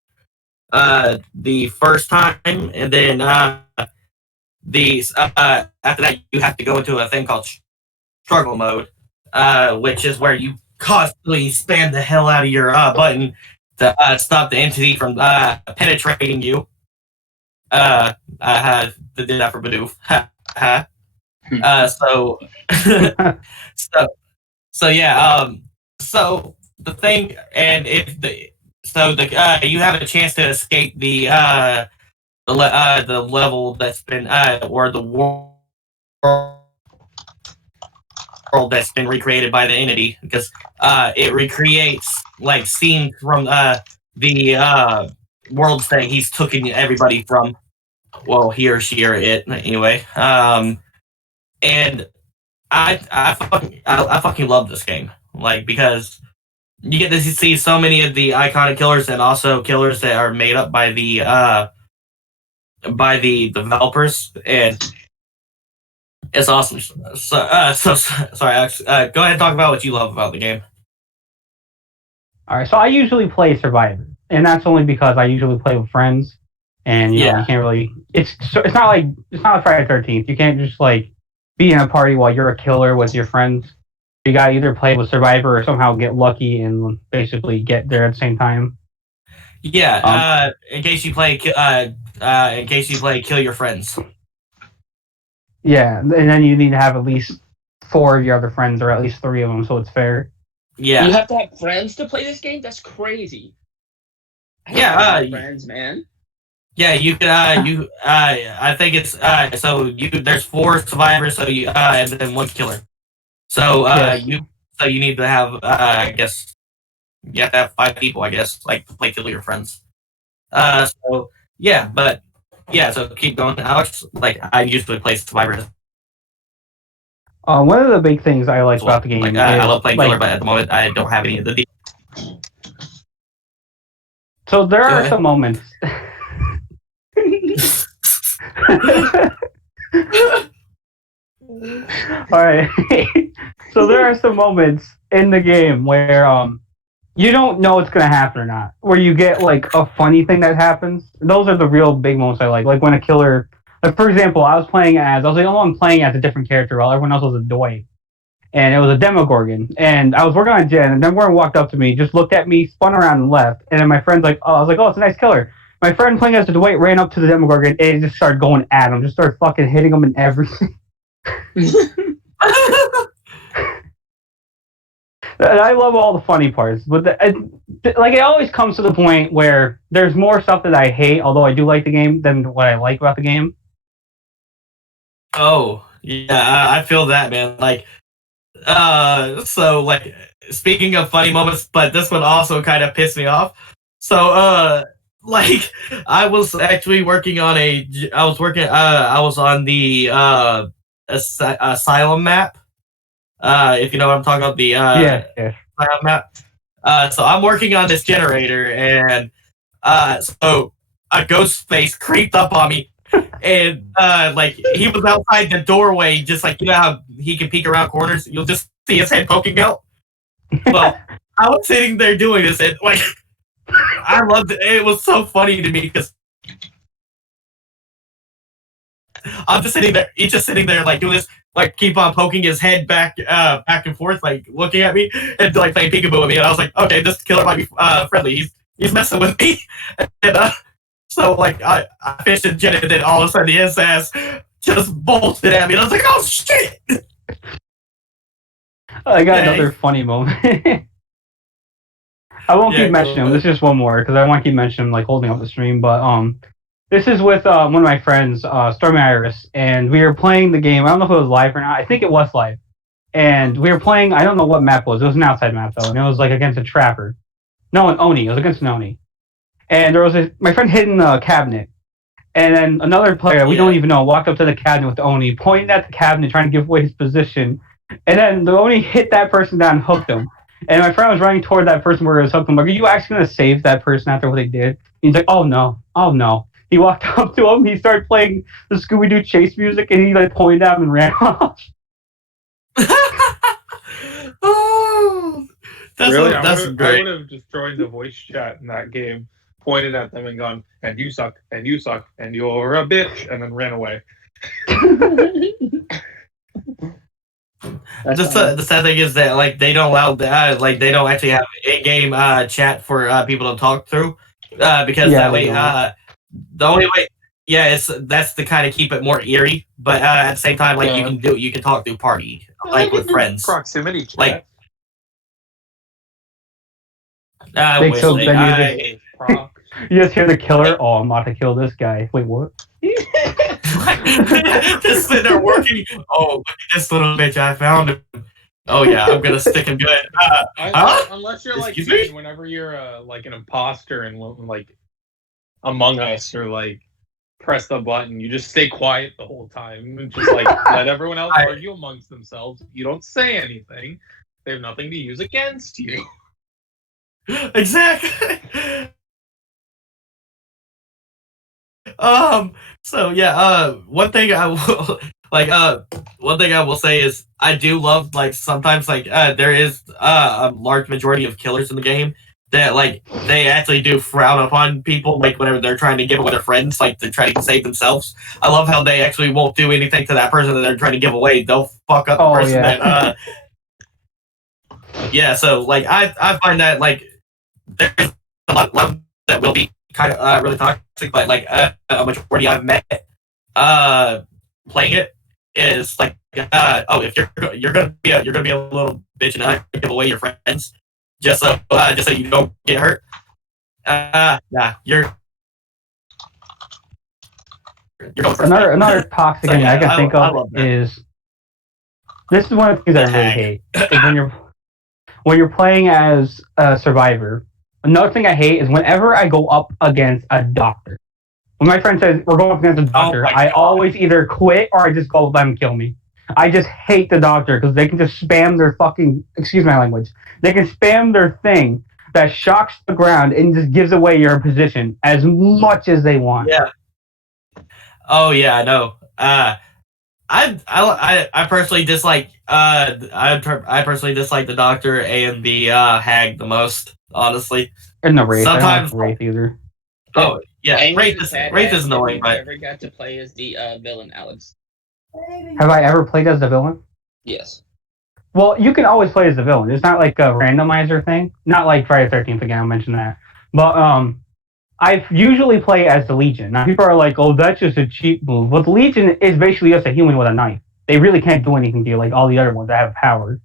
the first time, and then after that you have to go into a thing called struggle mode, which is where you constantly spam the hell out of your button to stop the entity from penetrating you. I did that for Bidoof. So yeah. So the thing, and you have a chance to escape the level that's been or the world that's been recreated by the entity, because it recreates like scenes from the worlds that he's taken everybody from. Well, he or she or it anyway. And I fucking love this game, like, because you get to see so many of the iconic killers and also killers that are made up by the developers, and it's awesome. So sorry, Alex, go ahead and talk about what you love about the game. All right. So I usually play Survivor, and that's only because I usually play with friends, and you know, you can't really. It's not like Friday the 13th. You can't just like be in a party while you're a killer with your friends. You gotta either play with Survivor or somehow get lucky and basically get there at the same time. Yeah. In case you play Kill Your Friends. Yeah, and then you need to have at least 4 of your other friends, or at least 3 of them, so it's fair. Yeah. You have to have friends to play this game? That's crazy. Friends, man. Yeah, you could. I think it's. There's 4 survivors, so you and then 1 killer. So Yes. you need to have. I guess you have to have 5 people. I guess, like, to play Kill Your Friends. So yeah, but yeah. So keep going, Alex. Like, I usually play survivors. One of the big things I like about the game Like, is I love playing like, killer, but at the moment I don't have any of the. so there Go are ahead. some moments. All right. So there are some moments in the game where you don't know what's gonna happen or not, where you get like a funny thing that happens. Those are the real big moments I like when a killer. Like for example, I was the only one playing as a different character while everyone else was a Dwight, and it was a Demogorgon. And I was working on Jen, and Demogorgon walked up to me, just looked at me, spun around and left. And then my friend's like, "Oh," I was like, "Oh, it's a nice killer." My friend playing as the Dwight ran up to the Demogorgon and just started going at him, just started fucking hitting him and everything. And I love all the funny parts, but it always comes to the point where there's more stuff that I hate, although I do like the game, than what I like about the game. Oh, yeah, I feel that, man. Like, so, like, speaking of funny moments, but this one also kind of pissed me off. So, like, I was actually working on I was on the, Asylum map. If you know what I'm talking about, the, Yeah. Asylum map. So I'm working on this generator, and, so a ghost face creeped up on me. And like he was outside the doorway, just like you know how he can peek around corners. You'll just see his head poking out. Well, I was sitting there doing this, and like I loved it. It was so funny to me because I'm just sitting there. He's just sitting there, like doing this, like keep on poking his head back and forth, like looking at me and like playing peekaboo with me. And I was like, okay, this killer might be friendly. He's messing with me, and so, like, I fished and jetted, and then all of a sudden his ass just bolted at me. And I was like, oh, shit! I got another funny moment. I won't keep mentioning them. This is just one more, because I want to keep mentioning like holding up the stream. But this is with one of my friends, Stormy Iris, and we were playing the game. I don't know if it was live or not. I think it was live. And we were playing, I don't know what map it was. It was an outside map, though, and it was like against a trapper. No, an Oni. It was against an Oni. And there was my friend hid in the cabinet. And then another player we don't even know walked up to the cabinet with the Oni, pointing at the cabinet, trying to give away his position. And then the Oni hit that person down and hooked him. And my friend was running toward that person where it was hooked him. Like, are you actually going to save that person after what they did? And he's like, oh no. He walked up to him, he started playing the Scooby-Doo chase music, and he like pointed at him and ran off. Oh, that's great. I would have destroyed the voice chat in that game, pointed at them and gone, and you suck, and you're a bitch, and then ran away. The sad thing is that like they don't allow like they don't actually have in-game chat for people to talk through because that way the only way that's to kind of keep it more eerie, but at the same time like you can talk through party like with friends proximity chat. Like you just hear the killer. Oh, I'm about to kill this guy. Wait, what? Just sitting there working. Oh, look at this little bitch! I found him. Oh yeah, I'm gonna stick him good. Unless you're like me, whenever you're like an imposter and like Among Us or like press the button, you just stay quiet the whole time and just like let everyone else argue amongst themselves. You don't say anything. They have nothing to use against you. Exactly. So yeah, one thing I will say is I do love like sometimes like there is a large majority of killers in the game that like they actually do frown upon people like whenever they're trying to give away their friends, like they're trying to save themselves. I love how they actually won't do anything to that person that they're trying to give away. They'll fuck up the person that yeah, so like I find that like there's a lot that will be kind of really toxic, but like a majority I've met playing it is like if you're gonna be a little bitch and not give away your friends just so you don't get hurt. You're going first. Another toxic thing I can think of is this is one of the things I really hate is when you're playing as a survivor. Another thing I hate is whenever I go up against a doctor. When my friend says we're going up against a doctor, I always either quit or I just go let him kill me. I just hate the doctor because they can just spam their fucking, excuse my language, they can spam their thing that shocks the ground and just gives away your position as much as they want. Yeah. Oh yeah, I know. I personally dislike I personally dislike the doctor and the hag the most, honestly. And the Wraith. Sometimes I don't like Wraith either. Oh yeah, Amy Wraith the is Sad Wraith Hat is annoying, you've but ever got to play as the villain, Alex. Have I ever played as the villain? Yes. Well, you can always play as the villain. It's not like a randomizer thing. Not like Friday the 13th again, I'll mention that. But I usually play as the Legion. Now people are like, oh, that's just a cheap move. But the Legion is basically just a human with a knife. They really can't do anything to you like all the other ones that have power.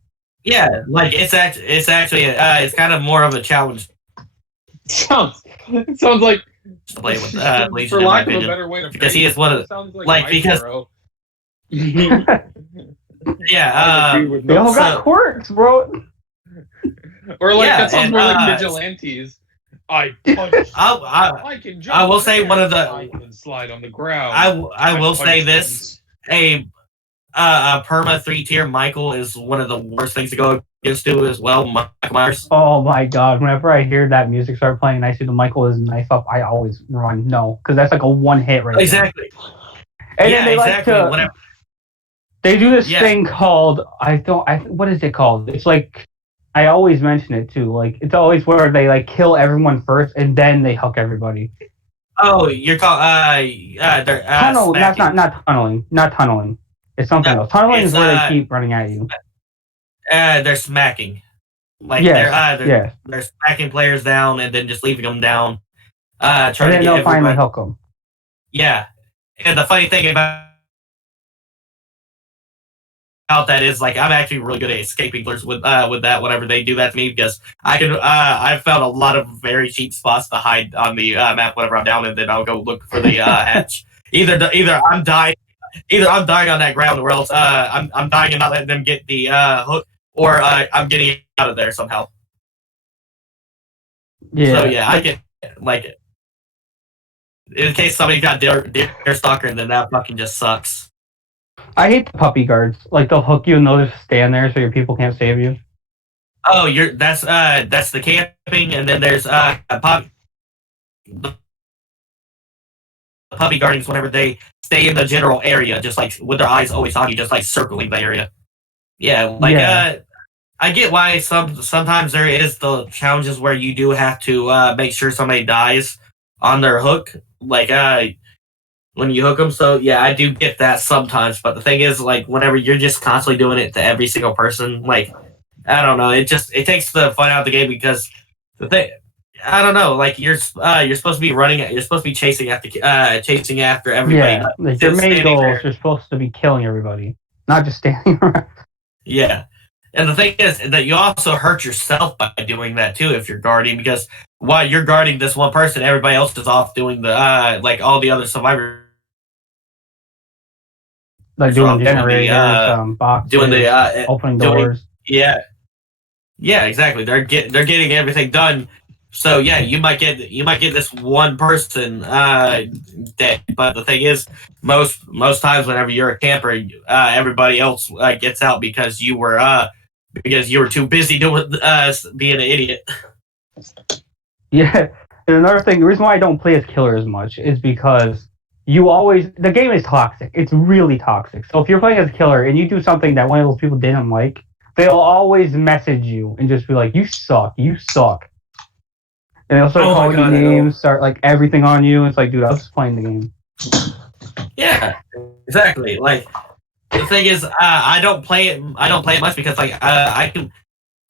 yeah, like it's actually it's kind of more of a challenge It sounds like to play with Legion, for in my lack of a opinion. better way to Because phrase he it, is one of it sounds like like, my because- hero. Yeah, I agree with They all those. got quirks, bro. Or like Yeah, that sounds and, more like vigilantes. I punch. I can jump. I will say one of the- I can slide on the ground. I will say punch this: a perma 3-tier Michael is one of the worst things to go against too as well. Michael Myers. Oh my god! Whenever I hear that music start playing, and I see the Michael is knife up, I always run. No, because that's like a one hit right Exactly. there. And yeah, then they exactly. like to. Whatever. They do this Yeah. thing called what is it called? It's like I always mention it too. Like it's always where they like kill everyone first and then they hook everybody. Oh, you're called Tunnel. That's not tunneling. Not tunneling. It's something No, else. Tunneling is it's, where they keep running at you. they're smacking. Like Yes. they're smacking players down and then just leaving them down. And Trying then to they'll get finally everybody. hook them. Yeah, and the funny thing about that is like I'm actually really good at escaping players with that whenever they do that to me because I've found a lot of very cheap spots to hide on the map whenever I'm down and then I'll go look for the hatch. Either I'm dying on that ground or else I'm dying and not letting them get the hook or I'm getting out of there somehow. Yeah. So yeah, I can like in case somebody got deer stalker and then that fucking just sucks. I hate the puppy guards. Like they'll hook you and they'll just stand there so your people can't save you. Oh, that's the camping, and then there's the puppy guardians whenever they stay in the general area, just like with their eyes always on you, just like circling the area. Yeah, like I get why sometimes there is the challenges where you do have to make sure somebody dies on their hook, like when you hook them. So yeah, I do get that sometimes. But the thing is, like whenever you're just constantly doing it to every single person, like I don't know, it takes the fun out of the game because the thing. I don't know. Like you're supposed to be running. You're supposed to be chasing after everybody. Yeah, like your main goal is you're supposed to be killing everybody, not just standing around. Yeah, and the thing is that you also hurt yourself by doing that too if you're guarding because while you're guarding this one person, everybody else is off doing the like all the other survivors. Like doing generators, boxes, doing the opening doors. Yeah, exactly. They're getting everything done. So yeah, you might get this one person dead, but the thing is, most times whenever you're a camper, everybody else gets out because you were too busy doing being an idiot. Yeah, and another thing, the reason why I don't play as killer as much is because the game is toxic. It's really toxic. So if you're playing as a killer and you do something that one of those people didn't like, they'll always message you and just be like, "You suck, you suck." And they'll start calling you names, start like everything on you. It's like, dude, I was just playing the game. Yeah, exactly. Like the thing is, I don't play it much because like I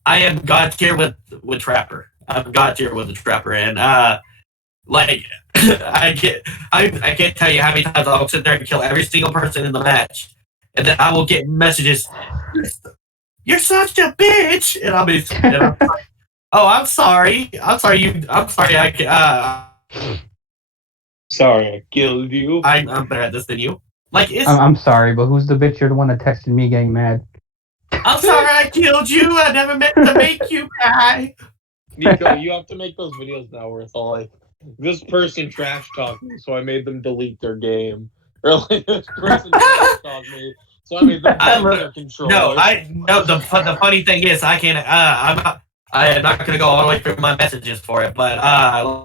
am god tier with Trapper. I'm god tier with the Trapper, and like I can't tell you how many times I'll sit there and kill every single person in the match, and then I will get messages. You're such a bitch, and I'll be. And I'm like, oh, I'm sorry. Sorry, Sorry, I killed you. I'm better at this than you. Like, I'm sorry, but who's the bitch? You're the one that texted me getting mad. I'm sorry I killed you. I never meant to make you cry. Nico, you have to make those videos now where it's all like, this person trash talked me, so I made them delete their game. Or like, this person trash talked me, So I mean, they're I- both their controllers. No. The funny thing is, I can't. I am not gonna go all the way through my messages for it, but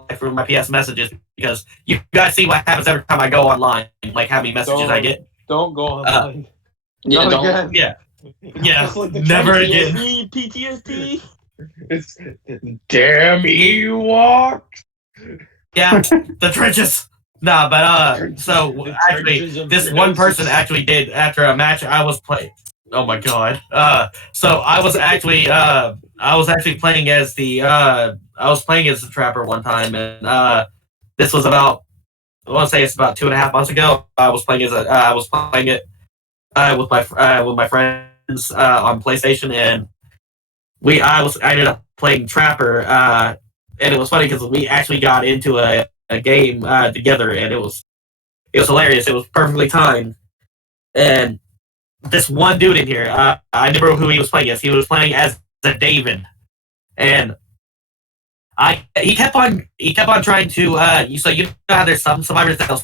like through my PS messages because you guys see what happens every time I go online, like how many messages I get. Don't go online. Yeah, Not don't. again. Yeah, yeah, Just like the never trenches. again. PTSD. It's damn Ewok. Yeah, the trenches. Nah, but so The actually, trenches of this one Geonosis. person actually did after a match I was playing. Oh my god. So I was actually playing as the trapper one time, and this was about I want to say it's about 2.5 months ago. I was playing it with my friends on PlayStation, and I ended up playing trapper, and it was funny because we actually got into a game together, and it was hilarious. It was perfectly timed, and this one dude in here, I remember who he was playing as. He was playing as the David, and he kept on trying to so you know how there's some survivors that'll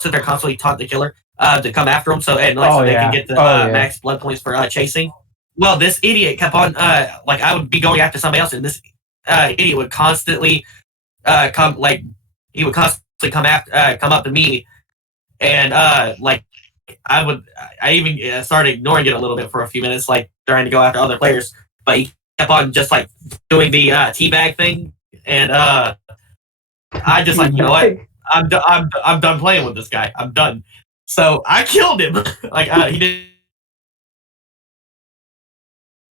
sit there constantly taunt the killer to come after him, so they can get the max blood points for chasing. Well, this idiot kept on like I would be going after somebody else, and this idiot would constantly come up to me, and I even started ignoring it a little bit for a few minutes, like trying to go after other players, but he kept on just like doing the teabag thing, and I just like, you know what, I'm done playing with this guy. I'm done. So I killed him. Like he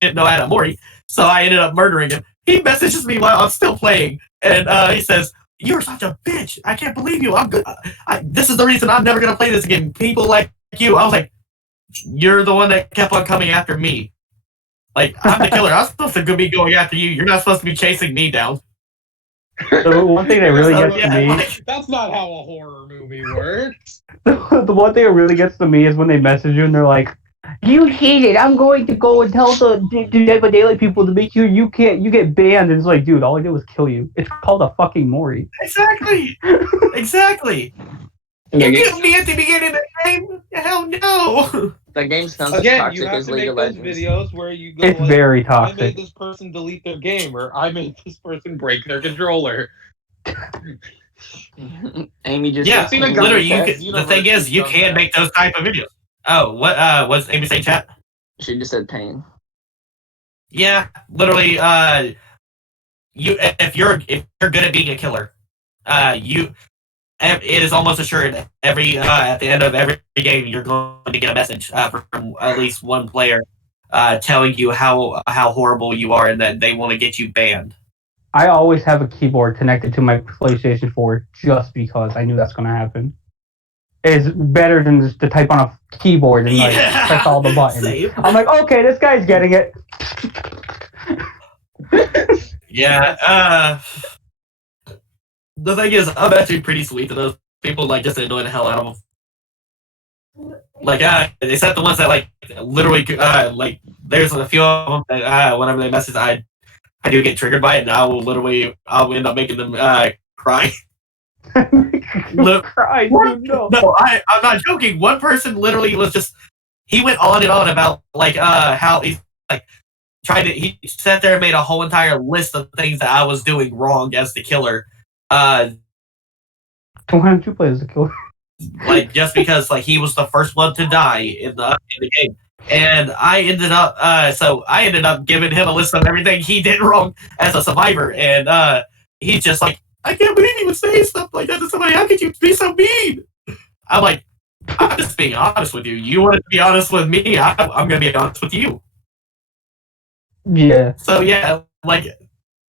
didn't know Adam Mori, so I ended up murdering him. He messages me while I'm still playing, and he says, "You're such a bitch. I can't believe you. I'm good. This is the reason I'm never gonna play this again. People like you." I was like, "You're the one that kept on coming after me. Like I'm the killer. I'm supposed to be going after you. You're not supposed to be chasing me down." The one thing that really gets to me, That's not how a horror movie works. the one thing that really gets to me is when they message you and they're like, "You cheated. I'm going to go and tell the Daily people to make you get banned." And it's like, dude, all I did was kill you. It's called a fucking Mori. Exactly. You killed me at the beginning of the game. Hell no. That game sounds as Again, toxic you have as to League make of those Legends. videos where you go. It's like, very I toxic. made this person delete their game, or I made this person break their controller. Amy just Yeah, said- literally. The thing is, you can make those type of videos. Oh, what's Amy saying, chat? She just said pain. Yeah, literally. If you're good at being a killer, it is almost assured at the end of every game you're going to get a message from at least one player telling you how horrible you are and that they want to get you banned. I always have a keyboard connected to my PlayStation 4 just because I knew that's going to happen. It's better than just to type on a keyboard and press all the buttons. Same. I'm like, okay, this guy's getting it. Yeah. The thing is, I'm actually pretty sweet to those people. Like, just annoy the hell out of them. Like, except the ones that like literally like. There's a few of them that whenever they message, I do get triggered by it, and I'll end up making them cry. Cry, dude, no. No, I'm not joking. One person literally he went on and on about like how he's like he sat there and made a whole entire list of things that I was doing wrong as the killer. Why don't you play as the killer? Like just because like he was the first one to die in the game. And I ended up giving him a list of everything he did wrong as a survivor, and he's just like, I can't believe you would say stuff like that to somebody. How could you be so mean? I'm like, I'm just being honest with you. You wanted to be honest with me. I'm gonna be honest with you. Yeah. So yeah, like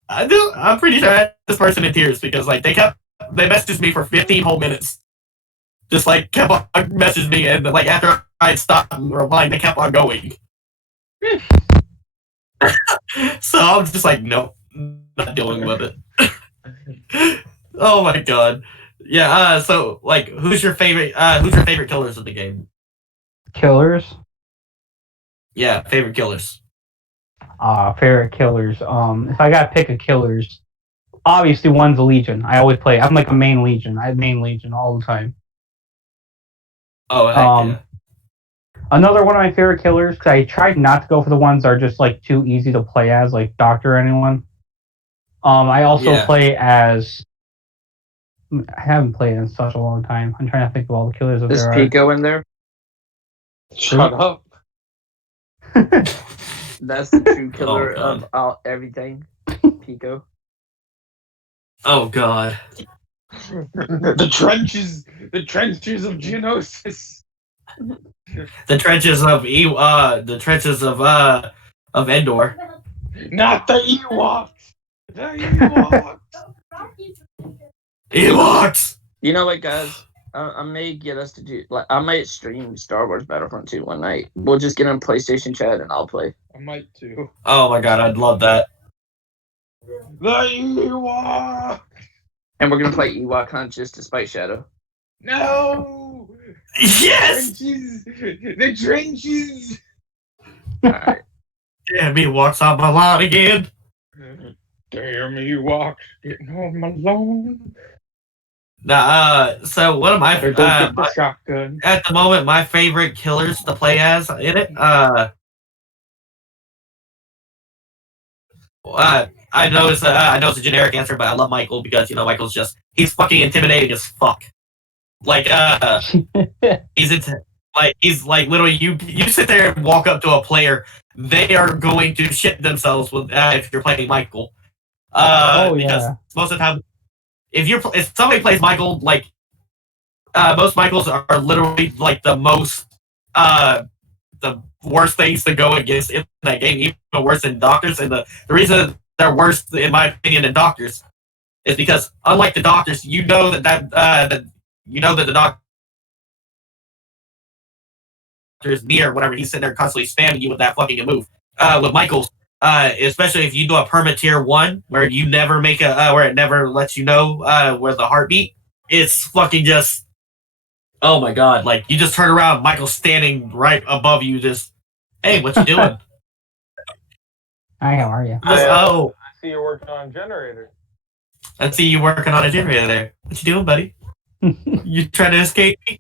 I'm pretty sure I had this person in tears because like they messaged me for 15 whole minutes. Just like kept on messaging me, and like after I stopped replying, they kept on going. So I'm just like, nope, not dealing with it. Oh my god, yeah. So like, who's your favorite killers of the game? Killers? Yeah, favorite killers. Favorite killers. If I gotta pick a killers, obviously one's a Legion. I always play. I'm like a main Legion. I main Legion all the time. Oh, heck Um, Another one of my favorite killers, because I tried not to go for the ones that are just like too easy to play as, like Doctor or anyone. I also Yeah. play as. I haven't played in such a long time. I'm trying to think of all the killers that Is there are. Pico in there? Shut up. That's the true killer Oh, God. of all everything. Pico. Oh God. The trenches of Geonosis. The trenches of Endor. Not the Ewoks. The Ewoks. Ewoks. You know what, guys? I may get us to do like I might stream Star Wars Battlefront 2 one night. We'll just get on PlayStation chat and I'll play. I might too. Oh my God, I'd love that. The Ewok. And we're gonna play Ewok Hunt just to spite Shadow. No. Yes. Trenches. The trenches. Alright. Damn, Ewoks on my lawn again. Damn Ewoks getting on my lawn. Nah, so one of my, Better go get the shotgun. at the moment, my favorite killers to play as in it, I know it's a generic answer, but I love Michael because Michael's he's fucking intimidating as fuck. Like he's literally you sit there and walk up to a player, they are going to shit themselves with if you're playing Michael. Because most of the time, if somebody plays Michael, like most Michaels are literally like the worst things to go against in that game, even worse than doctors. And the reason they're worse, in my opinion, than doctors is because unlike the doctors, you know that the doctor is near whenever he's sitting there constantly spamming you with that fucking move. With Michael's, especially if you do a perma tier 1 where you never make where it never lets you know where the heartbeat, it's fucking just. Oh my God! Like you just turn around, Michael's standing right above you. Just, hey, what you doing? Hi, how are you? Oh, I see you're working on a generator. I see you working on a generator there. What you doing, buddy? You trying to escape me?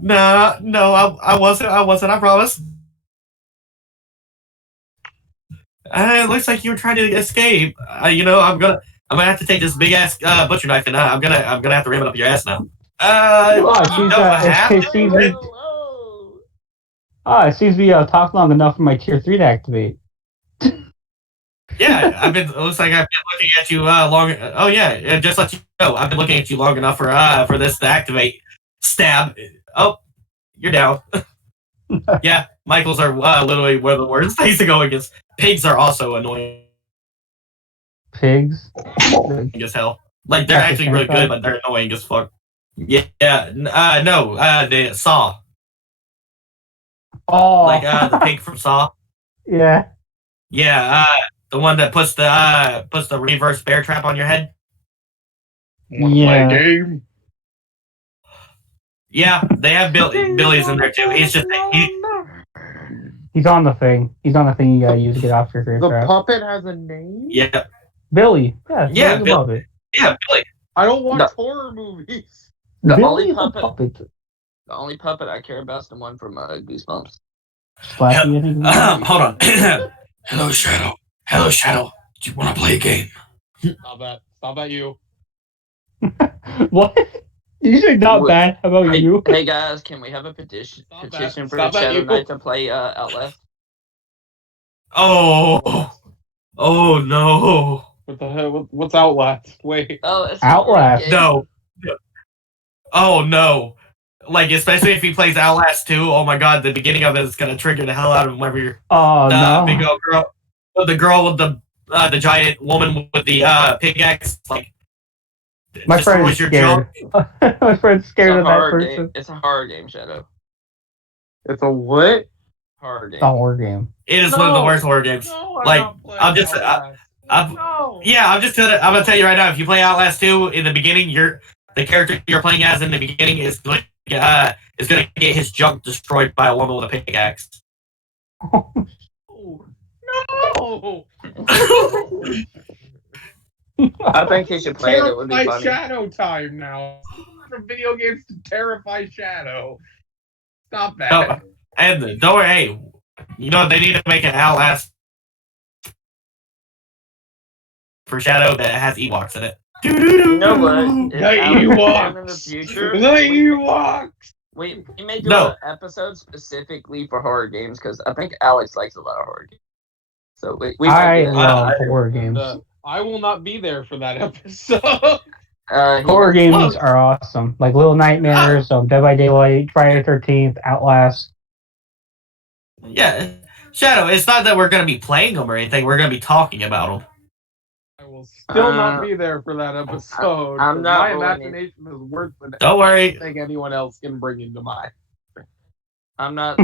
No, I wasn't. I promise. It looks like you were trying to escape. I'm gonna have to take this big ass butcher knife and I'm gonna have to ram it up your ass now. It seems we talked long enough for my tier 3 to activate. Yeah, it looks like I've been looking at you long. Oh yeah, just let you know, I've been looking at you long enough for this to activate. Stab. Oh, you're down. Yeah, Michaels are literally one of the worst things to go against. Pigs are also annoying. Pigs? As hell. Like they're actually really good, but they're annoying as fuck. Yeah. No. The Saw. Oh. Like the pig from Saw. Yeah. Yeah. The one that puts the reverse bear trap on your head. Wanna play a game? Yeah, they have Billy's in there too. He's just he's on the thing. He's on the thing you gotta use to get off your bear The trap. puppet has a name? Yeah. Billy. Yeah, Billy. Yeah, Billy. I don't watch horror movies. The Billy only the puppet. The only puppet I care about is the one from Goosebumps. Slappy, I think. Hold on. Hello, Shadow. Hello, Shadow. Do you want to play a game? Stop that you. What? You said not bad. How about you? Hey guys, can we have a petition for Shadowknight to play Outlast? Oh no. What the hell? What's Outlast? Wait. Oh, it's Outlast. No. Oh no. Like, especially if he plays Outlast 2, oh my God, the beginning of it is gonna trigger the hell out of him whenever you're no. big old girl. The girl with the giant woman with the pickaxe, like my friend is scared. My friend's scared of that person. It's a horror game, Shadow. It's a what? Horror game. It's a horror game. It is one of the worst horror games. No, I'm just gonna tell you right now, if you play Outlast 2 in the beginning, the character you're playing as in the beginning is going to get his junk destroyed by a woman with a pickaxe. No. I think he should play it. It would be my funny. shadow time now. from video games to terrify Shadow. Stop that. No, and don't worry, hey, you know they need to make an Outlast for Shadow that has Ewoks in it. You know what? If The Alex is Ewoks. in the future, The Ewoks. we may do No. an episode specifically for horror games because I think Alex likes a lot of horror games. So we might I do that. love horror games. And, I will not be there for that episode. Horror games are awesome. Like Little Nightmares, Dead by Daylight, Friday the 13th, Outlast. Yeah, Shadow. It's not that we're gonna be playing them or anything. We're gonna be talking about them. I will still not be there for that episode. I'm not My ruling it. imagination is worse than Don't worry. anything anyone else can bring into mine. I'm not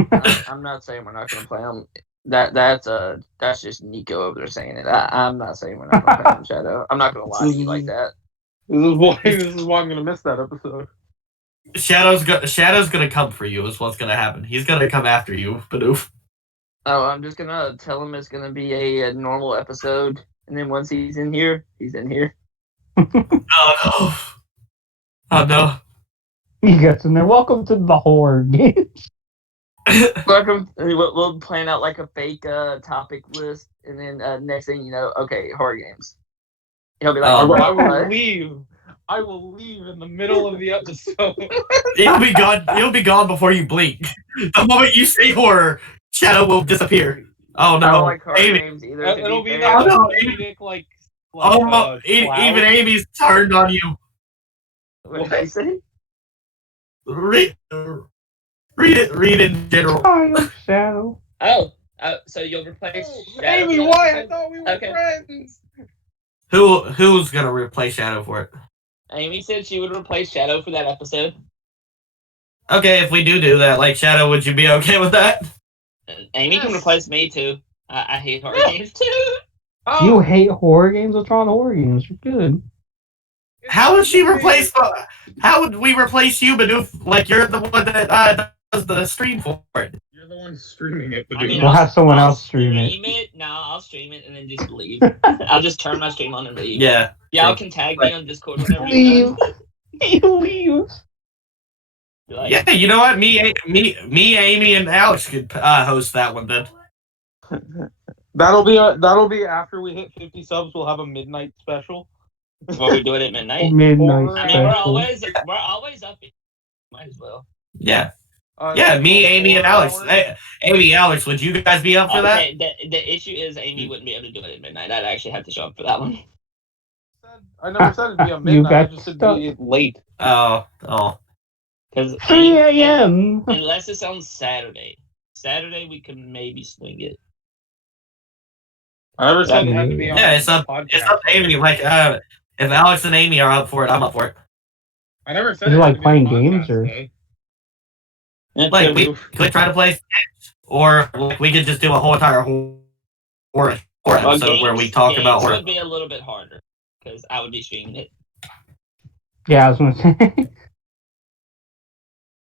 saying we're not going to play them. That's just Nico over there saying it. I'm not saying we're not going to play them, Shadow. I'm not going to lie to you like that. This is why I'm gonna miss that episode. Shadow's gonna come for you. Is what's gonna happen. He's gonna come after you, Bidoof. Oh, I'm just going to tell him it's going to be a normal episode. And then once he's in here, he's in here. Oh no. He gets in there. Welcome to the horror games. Welcome. We'll plan out like a fake topic list. And then next thing you know, okay, horror games. He'll be like, Oh, I what? will leave. I will leave in the middle of the episode. He'll be gone. He'll be gone before you blink. The moment you say horror, Shadow will disappear. Oh I no, don't like horror Amy. games either. to It'll be fair. that Oh, no. comedic, like Even cloud. Amy's turned on you. What did you say? Read it in general. Hi, Shadow. Oh, so you'll replace Shadow Amy, for that why? I episode? thought we were Okay. friends. Who's gonna replace Shadow for it? Amy said she would replace Shadow for that episode. Okay, if we do that, like Shadow, would you be okay with that? Amy can Yes. replace me too. I hate horror games too. Oh, You hate horror games? What's wrong with horror games? You're good. How would she replace? How would we replace you, Bidoof? Like you're the one that does the stream for it. You're the one streaming it, but I mean, We'll have someone else stream it. No, I'll stream it and then just leave. I'll just turn my stream on and leave. Yeah. Y'all can tag me on Discord whenever you're Leave. done. You leave. Be like, Yeah, you know what? Me, Amy, and Alex could host that one then. that'll be after we hit 50 subs. We'll have a midnight special. Well, we do it at midnight. Midnight I I mean, we're special. always up. Might as well. Yeah. Yeah, me, Amy, and Alex. Hey, Amy, Alex, would you guys be up for that? Okay, the issue is Amy wouldn't be able to do it at midnight. I'd actually have to show up for that one. I never said it'd be a You midnight. I got just said stuck. it'd be late. Oh. Because 3 a.m. unless it's on Saturday. Saturday we can maybe swing it. I never said it had to be on Yeah, it's up podcast. to Amy. Like, if Alex and Amy are up for it, I'm up for it. I never said Is it it had like to be playing on games, podcast or- day. Like, we could try to play games, or like we could just do a whole entire horror episode where we talk about It horror. would be a little bit harder because I would be streaming it. Yeah, I was gonna say.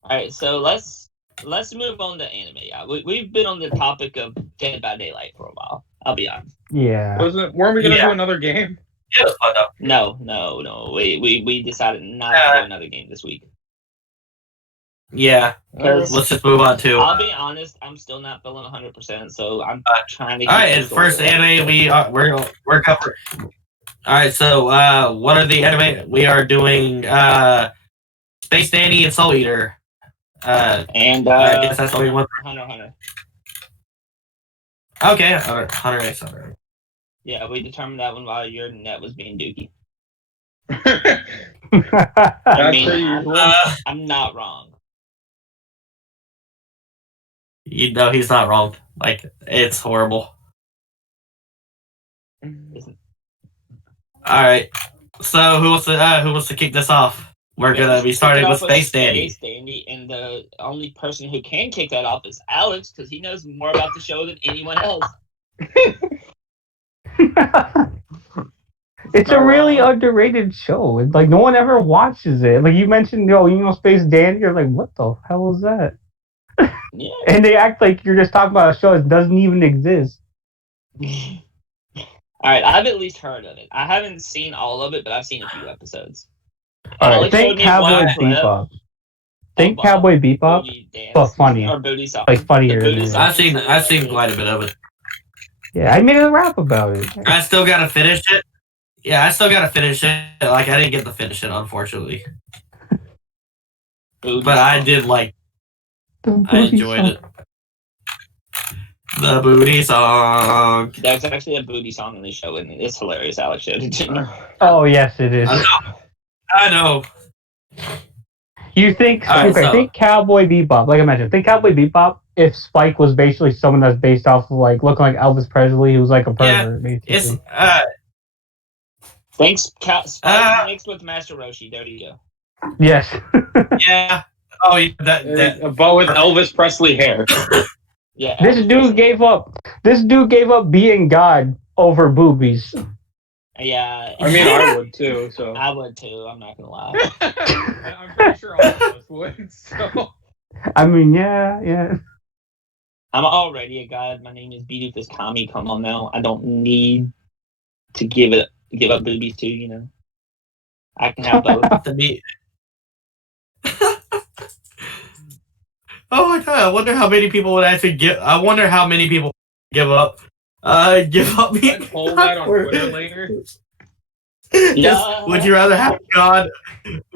All right, so let's move on to anime. Yeah, we've been on the topic of Dead by Daylight for a while. I'll be honest. Yeah. Weren't we gonna Yeah. do another game? Yeah, it was fun though. No. We decided not to do another game this week. Yeah, Because let's just move on to. I'll be honest, I'm still not feeling 100%, so I'm trying to. All right, keep and the story first alive. anime we're covering. All right, so what are the anime we are doing? Space Dandy and Soul Eater. And I guess that's all we want. Hunter x Hunter. Okay, Hunter x Hunter. Yeah, we determined that one while your net was being dookie. That's mean, pretty usual. I'm not wrong. You know he's not wrong. Like it's horrible. All right, so who wants to kick this off? We're gonna be starting with Space Dandy. Space Dandy, and the only person who can kick that off is Alex because he knows more about the show than anyone else. It's a really underrated show. It's like no one ever watches it. Like you mentioned, Space Dandy. You're like, what the hell is that? Yeah. And they act like you're just talking about a show that doesn't even exist. All right, I've at least heard of it. I haven't seen all of it, but I've seen a few episodes. All right, Alex think showed me Cowboy one clip Bebop. Think of, Cowboy Bebop, booty dance but funny. or booty song. Like funnier The booty than it song is. I've seen quite a bit of it. Yeah, I made a rap about it. I still gotta finish it. Yeah, I still gotta finish it. Like I didn't get to finish it, unfortunately. Booty But I song. did like. The I booty enjoyed song. it. The booty song. There's actually a booty song in the show, and it's hilarious. Alex showed it to me. Oh yes, it is. I know. You think All right, okay? so- Think Cowboy Bebop. Like I mentioned, think Cowboy Bebop. If Spike was basically someone that's based off of like looking like Elvis Presley, who's like a pervert, basically. It's Thanks, Spike mixed with Master Roshi. There you go. Yes. yeah. Oh, yeah, that but with Elvis Presley hair. Yeah. This Elvis dude Presley. gave up. This dude gave up being God over boobies. Yeah. I mean, I would too. So I would too. I'm not gonna lie. I'm pretty sure all of us would. So I mean, yeah. I'm already a god. My name is bidoof this Kami. Come on now. I don't need to give up boobies too. You know. I can have both. to me. Oh my god! I wonder how many people would actually give. I wonder how many people give up. Give up being. I'd poll that on Twitter later. Yeah. Would you rather have God?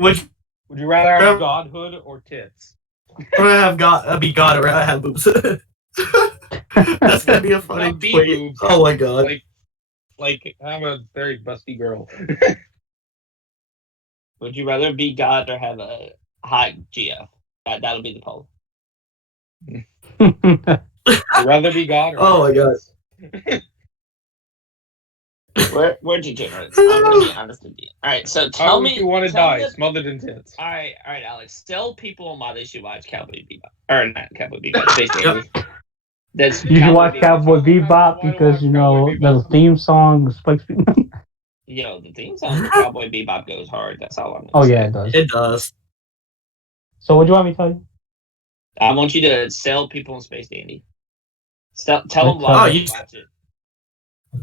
Would Would you rather have godhood or tits? you rather have God be God or rather have boobs? That's gonna be a funny Not be tweet. boobs. Oh my god! Like I'm a very busty girl. Would you rather be god or have a hot GF? That'll be the poll. Would you rather be god or Oh my god! We're degenerates. I'm gonna be honest with you. All right, so How would you want to tell die? me the- Smothered in tits. All right, Alex. Tell people why they should watch Cowboy Bebop, or not Cowboy Bebop. Space Dandy. That's You should watch Bebop. Cowboy Bebop Why to because watch you know Cowboy the Bebop? theme song Spike's. Yo, the theme song for Cowboy Bebop goes hard. That's all I'm gonna Oh say. yeah, it does. It does. So what do you want me to tell you? I want you to sell people in Space Dandy. Tell them Oh, why they you- should watch it.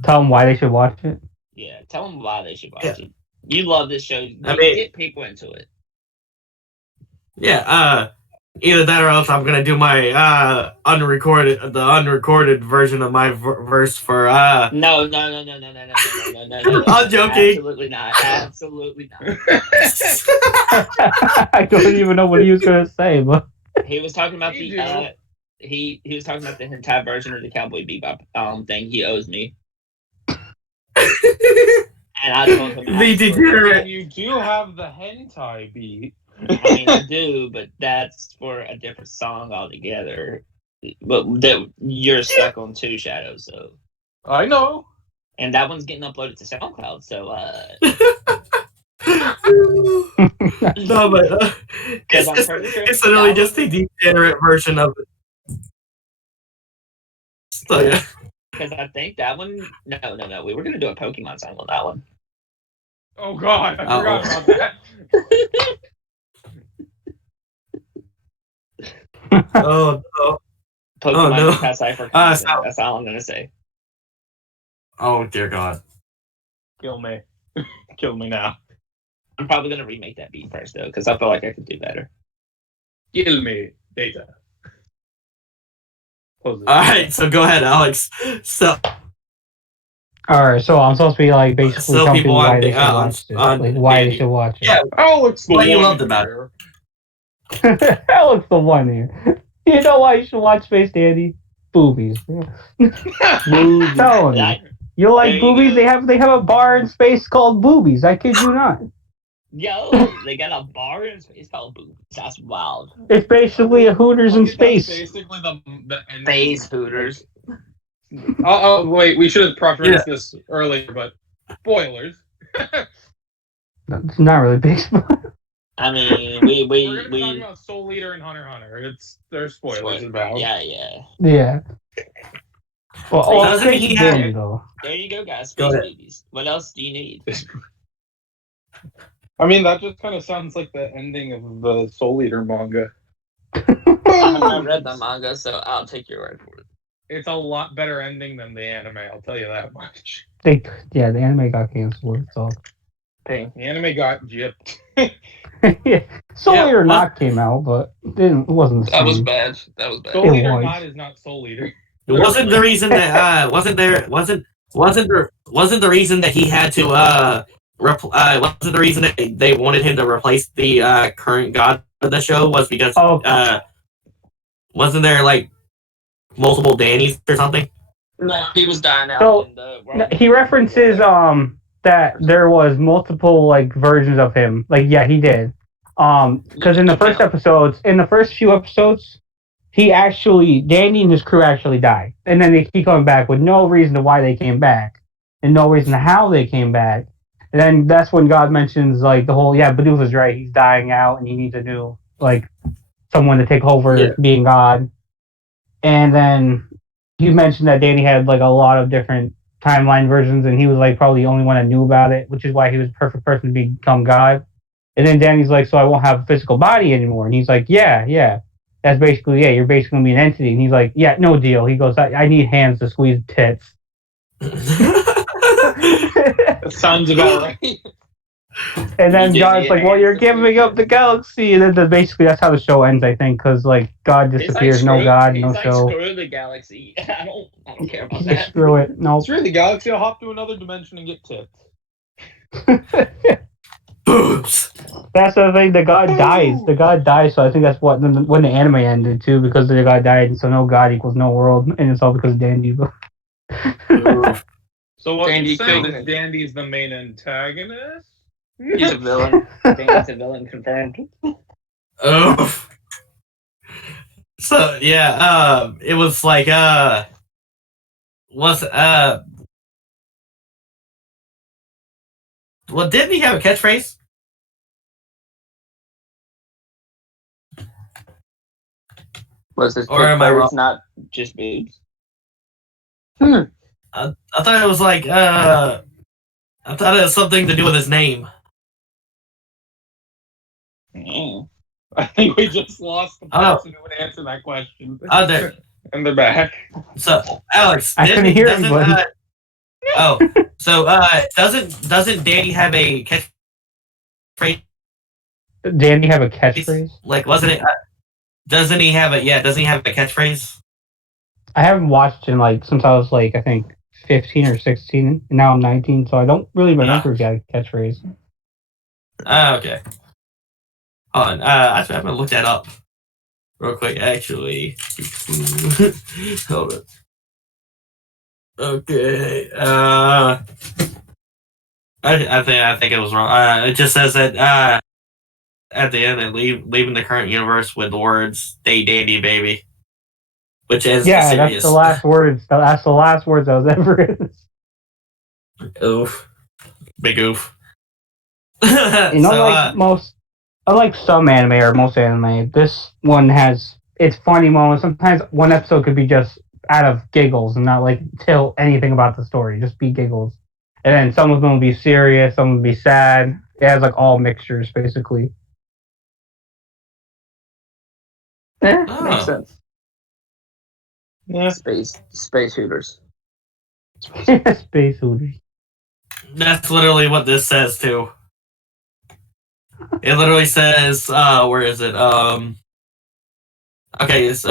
Tell them why they should watch it. Yeah, tell them why they should watch Yeah. it. You love this show. You I mean- get people into it. Yeah. Either that or else I'm gonna do my unrecorded version of my verse for No. I'm joking. Absolutely not. Absolutely not. I don't even know what he was gonna say, but He was talking about You the he was talking about the hentai version of the Cowboy Bebop thing he owes me, and I told him The degenerate. You do have the hentai beat. I mean, I do, but that's for a different song altogether. But that you're stuck on two shadows, so I know. and that one's getting uploaded to SoundCloud. So No, but because I'm pretty sure it's literally just a degenerate version of it. So yeah. because I think that one. No. We were gonna do a Pokemon song on that one. Oh god, I Uh-oh. forgot about that. Oh no. Pokemon no. Pass Cipher. So- That's all I'm gonna say. Oh dear God. Kill me. Kill me now. I'm probably gonna remake that beat first though, because I feel like I could do better. Kill me. Data. Close it. All right, so go ahead, Alex. So all right. So I'm supposed to be like basically So telling people people why on they the- should watch this, on like why they Dandy. should watch it. Yeah. Alex, the What you one loved about here. That looks the one here. You know why you should watch Space Dandy? Boobies. Boobies. Telling you. I- You like There you boobies? go. They have a bar in space called Boobies. I kid you not. Yo, they got a bar in space called Boobies. That's wild. It's basically a Hooters in Okay, that's space. basically the ending. Space Hooters. Oh, wait, we should have preferenced this earlier, but spoilers. It's not really big. I mean, we We're gonna be talking we. about Soul Eater and Hunter x Hunter. There's spoilers involved. Yeah. Yeah. Well, So doesn't Space he have- Dandy though. There you go, guys. Go Space ahead. Boobies. What else do you need? I mean, that just kind of sounds like the ending of the Soul Eater manga. I haven't read the manga, so I'll take your word for it. It's a lot better ending than the anime, I'll tell you that much. The anime got canceled. So Ping. The anime got gypped. Yeah. Soul Yeah, Eater what? Not came out, but it wasn't the That was same. bad. That was bad. Soul It Eater was. not is not Soul Eater. It wasn't the reason that wasn't the reason that he had to wasn't the reason that they wanted him to replace the current god of the show was because Oh. wasn't there like multiple Dannys or something? No, he was dying out So, in the No, world. he references that there was multiple like versions of him. Like yeah, he did. Because in the first few episodes, Danny and his crew actually died, and then they keep coming back with no reason to why they came back, and no reason to how they came back. And then that's when God mentions like the whole Bidoof was right. He's dying out, and he needs a new like someone to take over being God. And then he mentioned that Danny had like a lot of different timeline versions, and he was like probably the only one that knew about it, which is why he was the perfect person to become God. And then Danny's like, so I won't have a physical body anymore. And he's like, yeah. That's basically, you're basically going to be an entity. And he's like, yeah, no deal. He goes, I need hands to squeeze tits. That sounds about right. And then He God's did like, well, hands you're to giving squeeze up the tits. galaxy. And then basically that's how the show ends, I think, because like God disappears, no God, no he's like, show. screw the galaxy. I don't care about Just that. screw it. No. Screw the galaxy. I'll hop to another dimension and get tipped. Boobs. That's the thing. The god dies. The god dies. So I think that's when the anime ended too, because the god died. And so no god equals no world, and it's all because of Dandy. So what Dandy you're saying killed is him. Dandy's the main antagonist? He's a villain. Danny's a villain confirmed. Oh. So yeah, it was like well, didn't he have a catchphrase? Was his Or am I wrong? catchphrase not just boobs? I thought it was like I thought it was something to do with his name. Mm. I think we just lost the Oh. person who would answer that question. Oh, there. And they're back. So Alex, I couldn't hear anybody. Doesn't Danny have a catchphrase? Dandy have a catchphrase? Like, wasn't it? Doesn't he have a catchphrase? I haven't watched in like since I was like I think 15 or 16, and now I'm 19, so I don't really remember if he had a catchphrase. Okay. Hold on. I'm gonna look that up real quick. Actually, hold on. Okay. I think it was wrong. It just says that at the end, leaving the current universe with the words "Stay dandy, baby," which is Yeah, serious. that's the last words. That's the last words I was ever. Oof, big oof. Unlike some anime or most anime, this one has its funny moments. Sometimes one episode could be just out of giggles and not like tell anything about the story, just be giggles. And then some of them will be serious, some will be sad. It has like all mixtures basically. Makes sense. Yeah. Space Hooters. Space Hooters. That's literally what this says too. It literally says, where is it? Okay, so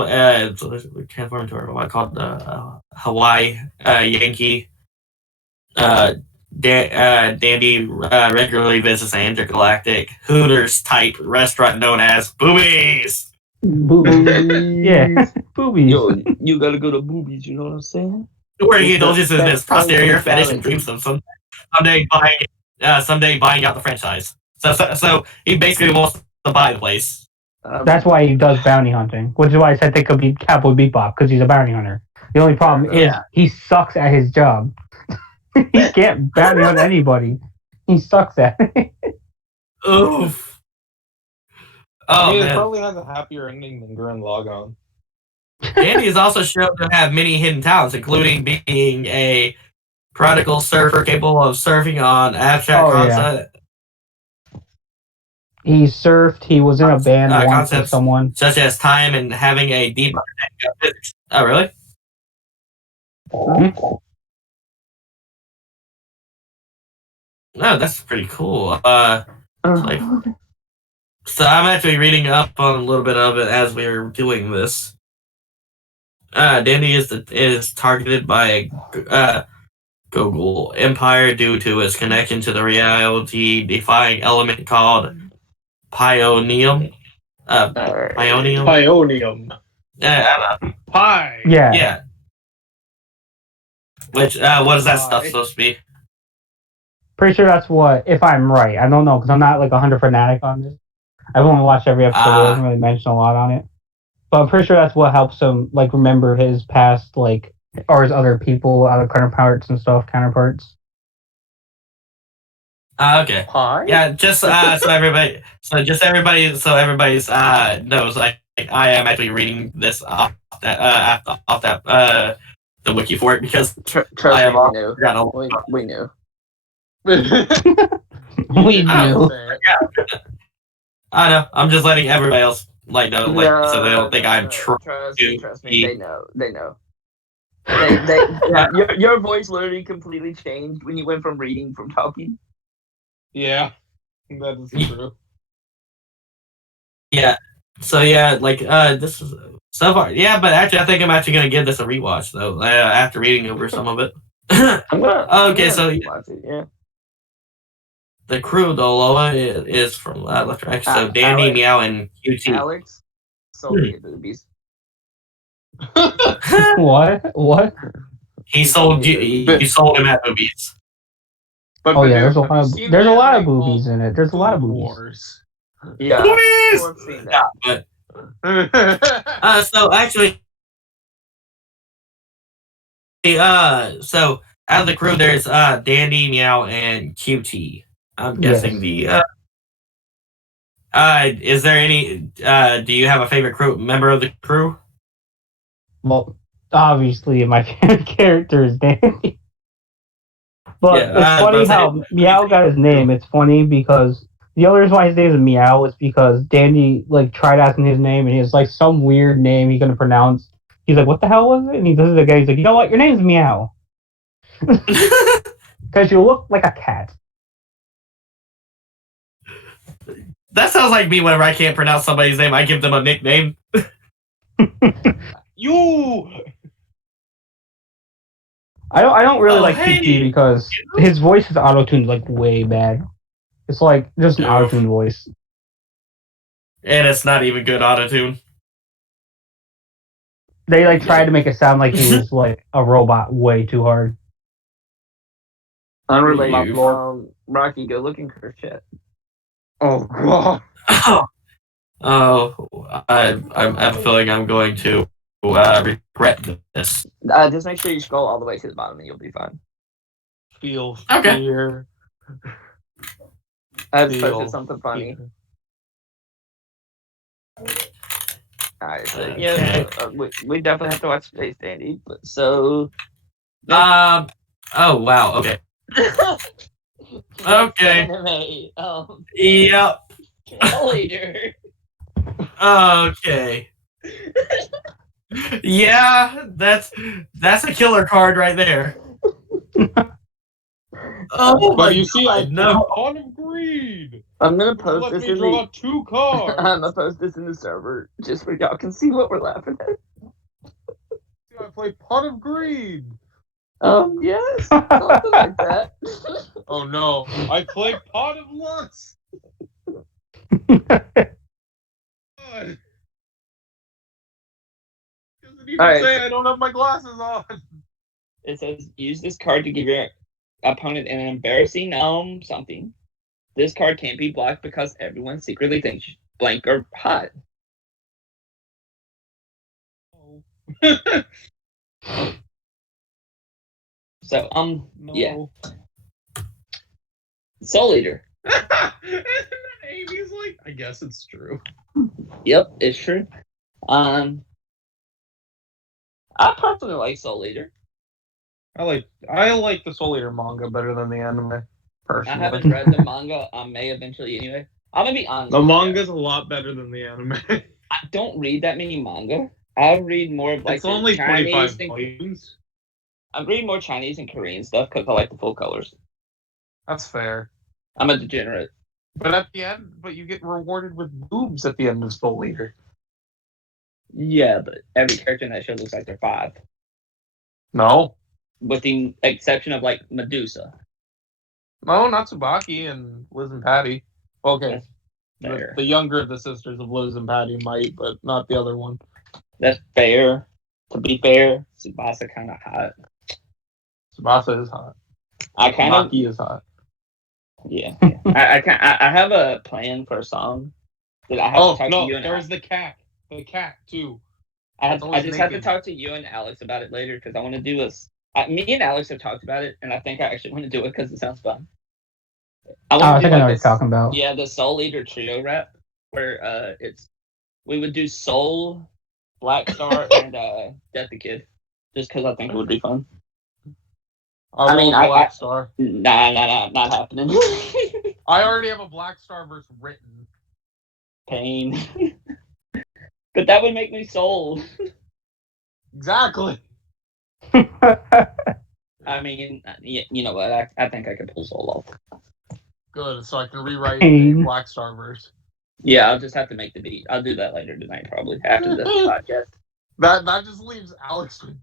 it's transformed into what I call Hawaii Yankee. Dandy regularly visits an intergalactic Hooters type restaurant known as Boobies. Boobies. Yeah, boobies. Yo, you gotta go to Boobies, you know what I'm saying? Where he It's the indulges in his best posterior place in fetish and Valley. dreams of someday buying out the franchise. So he basically wants to buy the place. That's why he does bounty hunting, which is why I said they could be Cowboy Bebop, because he's a bounty hunter. The only problem is he sucks at his job. He can't bounty hunt anybody. He sucks at it. Oof. Oh, It man. probably has a happier ending than Gurren Lagann. Dandy is also shown to have many hidden talents, including being a prodigal surfer capable of surfing on abstract concepts. He surfed. He was in a band once with concepts someone. such as time and having a deep understanding of physics. Oh, really? Mm-hmm. No, that's pretty cool. Like, so I'm actually reading up on a little bit of it as we're doing this. Dandy is targeted by Google Empire due to its connection to the reality-defying element called Pionium. Pionium. Pionium. Pie. Yeah. Yeah. Which what is that stuff Pie. supposed to be? Pretty sure that's what, if I'm right. I don't know, because I'm not like 100 fanatic on this. I've only watched every episode. He doesn't really mention a lot on it. But I'm pretty sure that's what helps him, like, remember his past, like, or his other people, other counterparts and stuff, counterparts. Okay. Pie. Yeah, just so everybody knows, like I am actually reading this off that the wiki for it because Trust I me, have we knew. forgotten a We knew. We knew. I know. I'm just letting everybody else like know, like so they don't think I'm trying Trust to me. be- They know. Your voice literally completely changed when you went from reading from talking. Yeah, that is true. Yeah. So yeah, like this is so far. Yeah, but actually, I think I'm actually gonna give this a rewatch though. After reading over some of it. I'm gonna so watch it, yeah. the crew though, Lola is from Left Right. So Danny, Alex. Meow, and QT. Alex sold me boobies. What? He sold you sold him at movies. But Oh yeah, Bidoof, there's a lot of boobies in it. There's a lot of boobies. Wars. Yeah, Boobies! I've seen that. Yeah, but so actually, so out of the crew, there's Dandy, Meow, and QT. I'm guessing Yes. is there any? Do you have a favorite crew member of the crew? Well, obviously, my favorite character is Danny. But Yeah, it's funny how Meow got his name. It's funny because the only reason why his name is Meow is because Dandy like tried asking his name and he has like some weird name he couldn't pronounce. He's like, "What the hell was it?" And he does it again. He's like, "You know what? Your name's Meow because you look like a cat." That sounds like me whenever I can't pronounce somebody's name. I give them a nickname. You. I don't really like hey. QT because his voice is auto-tuned like way bad. It's like just an Yeah. auto-tuned voice. And it's not even good autotune. They like tried to make it sound like he was like a robot way too hard. Unrelated. You- Rocky, go look in curve chat. Oh god. I have a feeling I'm going to regret this. Just make sure you scroll all the way to the bottom and you'll be fine. Feel Okay. fear. I have Feel posted something funny. fear. Alright, so Okay. yeah, we definitely have to watch Space Dandy. But so Oh wow. Okay. Okay. Anime, Yep. later. Okay. Yeah, that's a killer card right there. Oh, But you see, I no. Pot of Greed. I'm gonna post Let this me in draw the. 2 cards. I'm gonna post this in the server just so y'all can see what we're laughing at. I play Pot of Greed. Yes, something like that. Oh no, I play Pot of Lust. God. Doesn't even Alright. say I don't have my glasses on. It says use this card to give your opponent an embarrassing something. This card can't be blocked because everyone secretly thinks blank are hot. So No. yeah. Soul Eater. And Amy's like, I guess it's true. Yep, it's true. I personally like Soul Eater. I like the Soul Eater manga better than the anime. I Personally, haven't read the manga. I may eventually anyway. I'm gonna be honest. the with you. manga's a lot better than the anime. I don't read that many manga. I read more of like It's the only Chinese 25 and volumes. I read more Chinese and Korean stuff because I like the full colors. That's fair. I'm a degenerate. But at the end, you get rewarded with boobs at the end of Soul Eater. Yeah, but every character in that show looks like they're 5. No. With the exception of, like, Medusa. No, not Tsubaki and Liz and Patty. Okay. That's fair. The younger of the sisters of Liz and Patty might, but not the other one. That's fair. To be fair, Tsubasa kind of hot. Tsubasa is hot. I kind of... Maki is hot. Yeah. I have a plan for a song that I have to talk to you and there was the cat. The cat, too. I just have to talk to you and Alex about it later because I want to do this. Me and Alex have talked about it, and I think I actually want to do it because it sounds fun. I think I know what you're talking about. Yeah, the Soul Eater trio rap, where we would do Soul, Black Star, and Death the Kid, just because I think it would be fun. I mean, Black Star. Nah, not happening. I already have a Black Star verse written. Pain. But that would make me Soul. Exactly. I mean, you know what? I think I could pull Soul off. Good, so I can rewrite the Black Star verse. Yeah, I'll just have to make the beat. I'll do that later tonight, probably after the podcast. That just leaves Alex with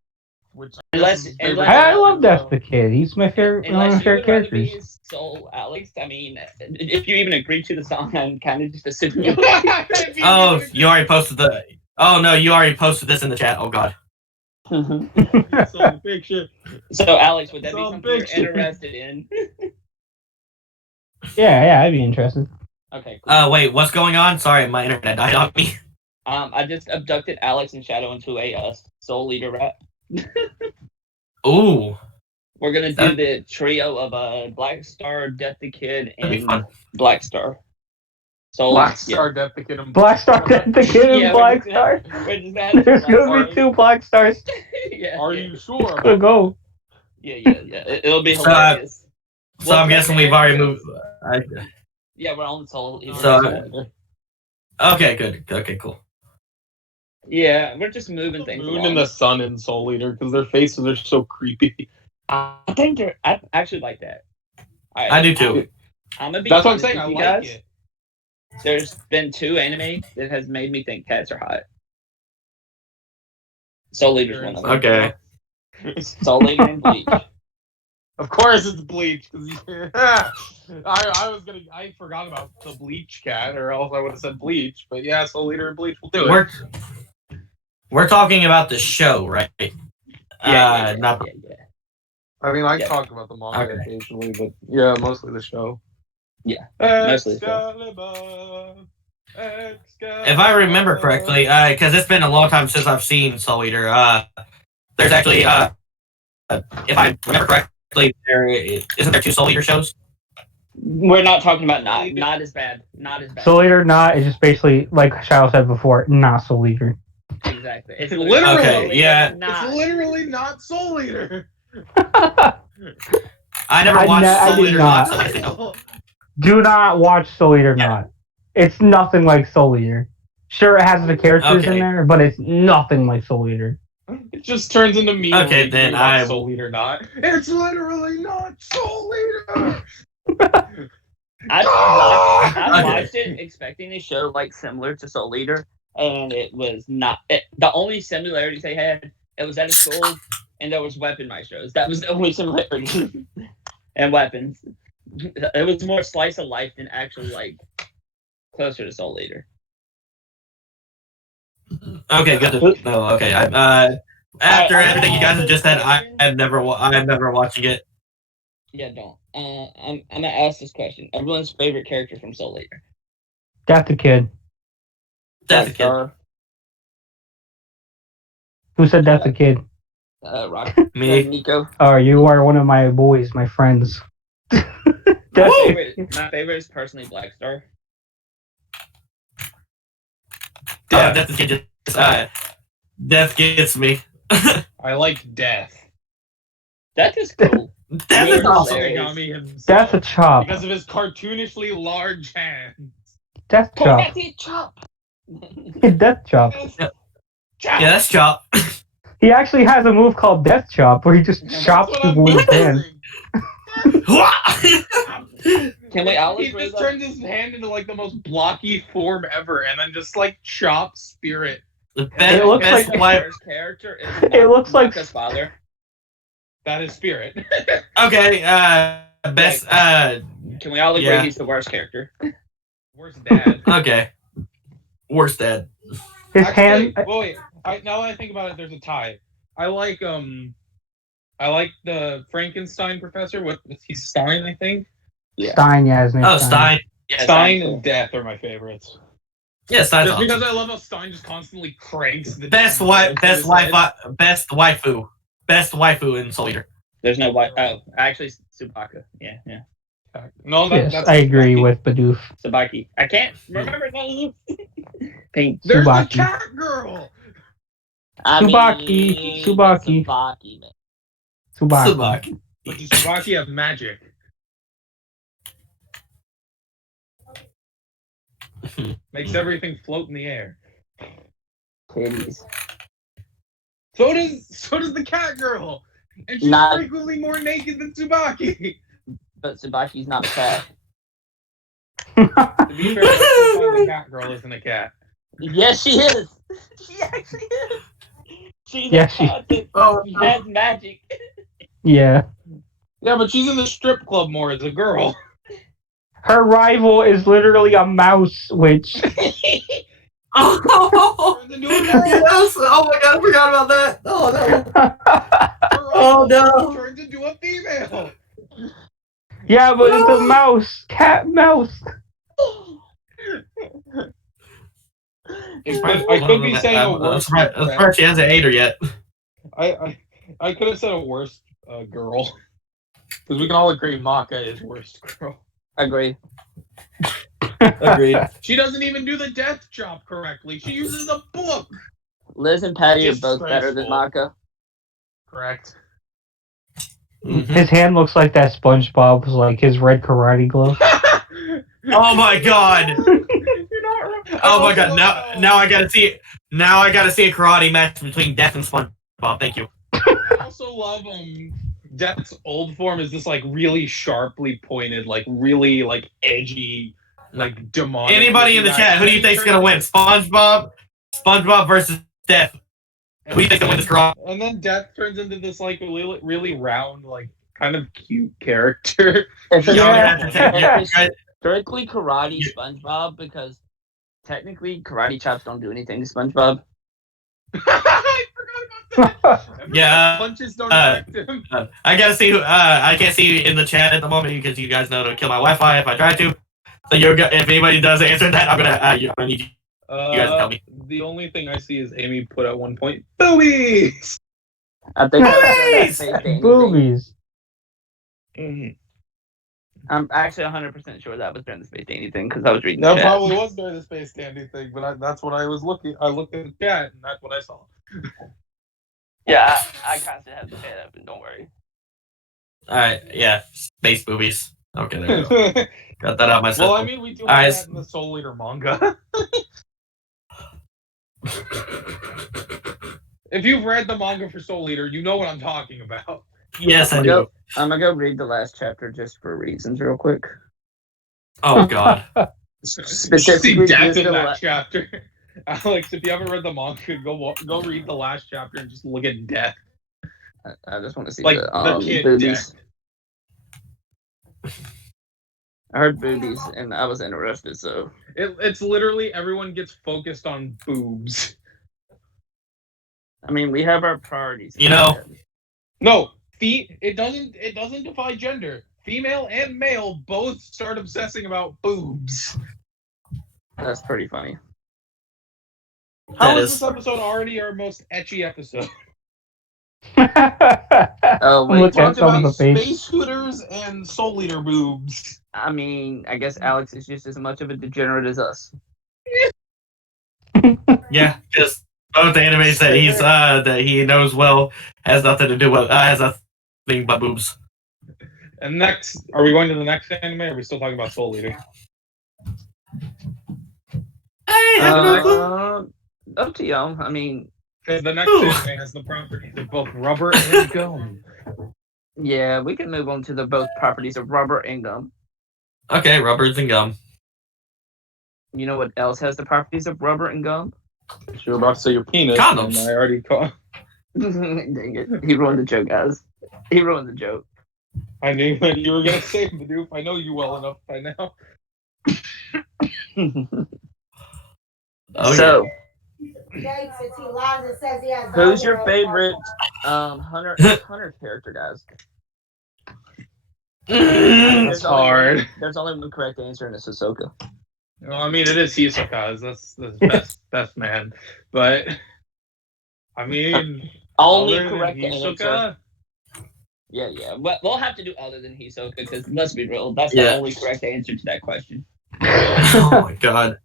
which I love Death the Kid. He's my favorite, one of my favorite characters. Soul Alex, I mean, if you even agree to the song, I'm kind of just assuming. Oh, you already posted the. Oh no, you already posted this in the chat. Oh god. So Alex, would that be something you're interested in? Yeah, I'd be interested. Okay. Cool. Wait, what's going on? Sorry, my internet died on me. I just abducted Alex and Shadow into a Soul Eater rap. Ooh. We're gonna do the trio of Black Star, Death the Kid, and Black Star. So Black Star, Death the Kid, and Black Star, Death the Kid, and Black Star. There's gonna be 2 Black Stars. Yeah. Are you sure? Could go. Yeah. It'll be hilarious. So I'm guessing we've already moved. Yeah, we're on the Soul. Okay, good. Okay, cool. Yeah, we're just moving things. Moon and the Sun in Soul Eater because their faces are so creepy. I actually like that. I do too. I'm gonna be. That's what I'm saying. I like guys. it. There's been 2 anime that has made me think cats are hot. Soul Eater's one of them. Okay. Soul Eater and Bleach. Of course it's Bleach. I forgot about the Bleach cat, or else I would have said Bleach. But yeah, Soul Eater and Bleach will do it. We're talking about the show, right? Yeah. I mean, I talk about the manga occasionally, but yeah, mostly the show. Yeah, mostly the show. If I remember correctly, because it's been a long time since I've seen Soul Eater, there's actually, if I remember correctly, isn't there 2 Soul Eater shows? We're not talking about not as bad. Not as bad. Soul Eater not is just basically, like Shadow said before, not Soul Eater. Exactly. It's literally it's literally not Soul Eater. I never watched Soul Eater not. Do not watch Soul Eater not. It's nothing like Soul Eater. Sure, it has the characters in there, but it's nothing like Soul Eater. It just turns into me. Okay, then I Soul Eater not. It's literally not Soul Eater. I watched it expecting a show like similar to Soul Eater, and it was not. The only similarities they had, it was at a school, and there was weapon maestros. That was the only similarity. And weapons. It was more slice of life than actually like closer to Soul Eater. Okay, good to know. Okay, after everything you guys have just said, I'm never watching it. Yeah, don't. I'm gonna ask this question. Everyone's favorite character from Soul Eater. Death the Kid. Death the Kid. Who said Death the Kid? Rock. Me. Nico. Oh, you are one of my boys, my friends. My favorite is personally Black Star. Death the Kid Death gets me. I like Death. Death is cool. Death is awesome. Death a chop. Because of his cartoonishly large hands. Death chop. Chop. Death chop. Yeah, that's Chop. He actually has a move called Death Chop, where he just chops people with his hand. Can we all He agree just that turns his hand into like the most blocky form ever, and then just like chops Spirit. It looks best like- wife. Worst character is It looks like- Maka's father. That is Spirit. Okay, best. Can we all agree Yeah. he's the worst character? Worst dad. Okay, worst dad. His Actually, hand. wait. Now that I think about it, there's a tie. I like the Frankenstein professor. What he's Stein, I think. Stein, yeah, his name's Oh, Stein. Yeah, Stein Stein's and Death are my favorites. Yeah, Stein's Just awesome. because I love how Stein just constantly cranks the Best waifu, best waifu in Soul Eater. There's no white. Oh, actually, Tsubaka. Yeah. No, Yes, that's I agree Tsubaki. with Bidoof. Tsubaki. I can't remember names. Pink. There's Tsubaki. the cat girl. Tsubaki. Tsubaki. Tsubaki, man. Tsubaki. Tsubaki. But does Tsubaki have magic? Makes everything float in the air. Titties. So does the cat girl, and she's Not- frequently more naked than Tsubaki. But Tsubaki's not a cat. To be fair, let's find the cat girl isn't a cat. Yes, she is. She actually is. She's Yeah, a she- cat that Oh, has magic. Yeah. Yeah, but she's in the strip club more as a girl. Her rival is literally a mouse, which. oh, Turns into a girl. yes! Oh my god, I forgot about that. Oh no! Her Oh, rival no. Turns into a female. Yeah, but it's a mouse. Cat mouse. I could be saying a I'm worse. surprised she hasn't ate her yet. I could have said a worse girl. Because we can all agree Maka is worst girl. Agree. Agreed. She doesn't even do the death chop correctly. She uses a book. Liz and Patty are both better than Disgraceful. Maka. Correct. Mhm. His hand looks like that SpongeBob's, like his red karate glove. Oh my god! You're not wrong. Oh my god! Now I gotta see it. Now I gotta see a karate match between Death and SpongeBob. Thank you. I also love Death's old form is this like really sharply pointed, like really like edgy, like demonic. Anybody in the chat, who do you think's gonna win? SpongeBob versus Death. Who do you think's gonna win this karate? And then Death turns into this like really, really round, like kind of cute character. If it's, Yeah, if yeah, it's guys. strictly karate SpongeBob, because technically karate chops don't do anything to SpongeBob. I forgot about that. Yeah, Punches don't affect him. I gotta see who. I can't see you in the chat at the moment because you guys know to kill my Wi-Fi if I try to. So if anybody does answer that, I'm gonna need you guys to tell me. The only thing I see is Amy put at one point boobies. I think Please! that Boobies. I'm actually 100% sure that was during the Space Dandy thing because I was reading That the chat. probably was during the Space Dandy thing, but that's what I was looking. I looked at the chat, and that's what I saw. Yeah, I constantly have the chat open. Don't worry. All right, yeah, space boobies. Okay, there we go. Got that out myself. Well, I mean, we do Alright. have that in the Soul Eater manga. If you've read the manga for Soul Eater, you know what I'm talking about. Yes, I I'm do. gonna, I'm gonna go read the last chapter just for reasons, real quick. Oh god. Specifically, See death just in the that la- chapter. Alex, if you haven't read the manga, go read the last chapter and just look at death. I just want to see Like the the kid boobies. death. I heard boobies and I was interested, so It's literally everyone gets focused on boobs. I mean we have our priorities. You know. No, it doesn't defy gender. Female and male both start obsessing about boobs. That's pretty funny. How That is is- this episode already our most etchy episode? Oh I'm wait, looking at Talked some of about the face. space hooters and Soul Eater boobs. I mean, I guess Alex is just as much of a degenerate as us. Yeah, because both animes that he knows well has nothing to do with has nothing but boobs. And next, are we going to the next anime? Or are we still talking about Soul Eater? Hey, have no clue. Up to y'all. I mean, Because the next Ooh. anime has the properties of both rubber and gum. Yeah, we can move on to the both properties of rubber and gum. Okay, rubbers and gum. You know what else has the properties of rubber and gum? If you're about to say your penis, Condoms. and I already caught. Dang it. He ruined the joke, guys. He ruined the joke. I knew that you were gonna say bidoof. I know you well enough by now. Oh, So, Gates, if he lies and says he has who's your diarrhea, favorite Hunter character, guys? yeah. That's hard. There's only one correct answer, and it's Ahsoka. Well, I mean, it is Hisoka. That's the best man. But I mean, Only other than correct answer. Hisoka, Yeah. But we'll have to do other than Hisoka because let's be real, that's the only correct answer to that question. Oh my god.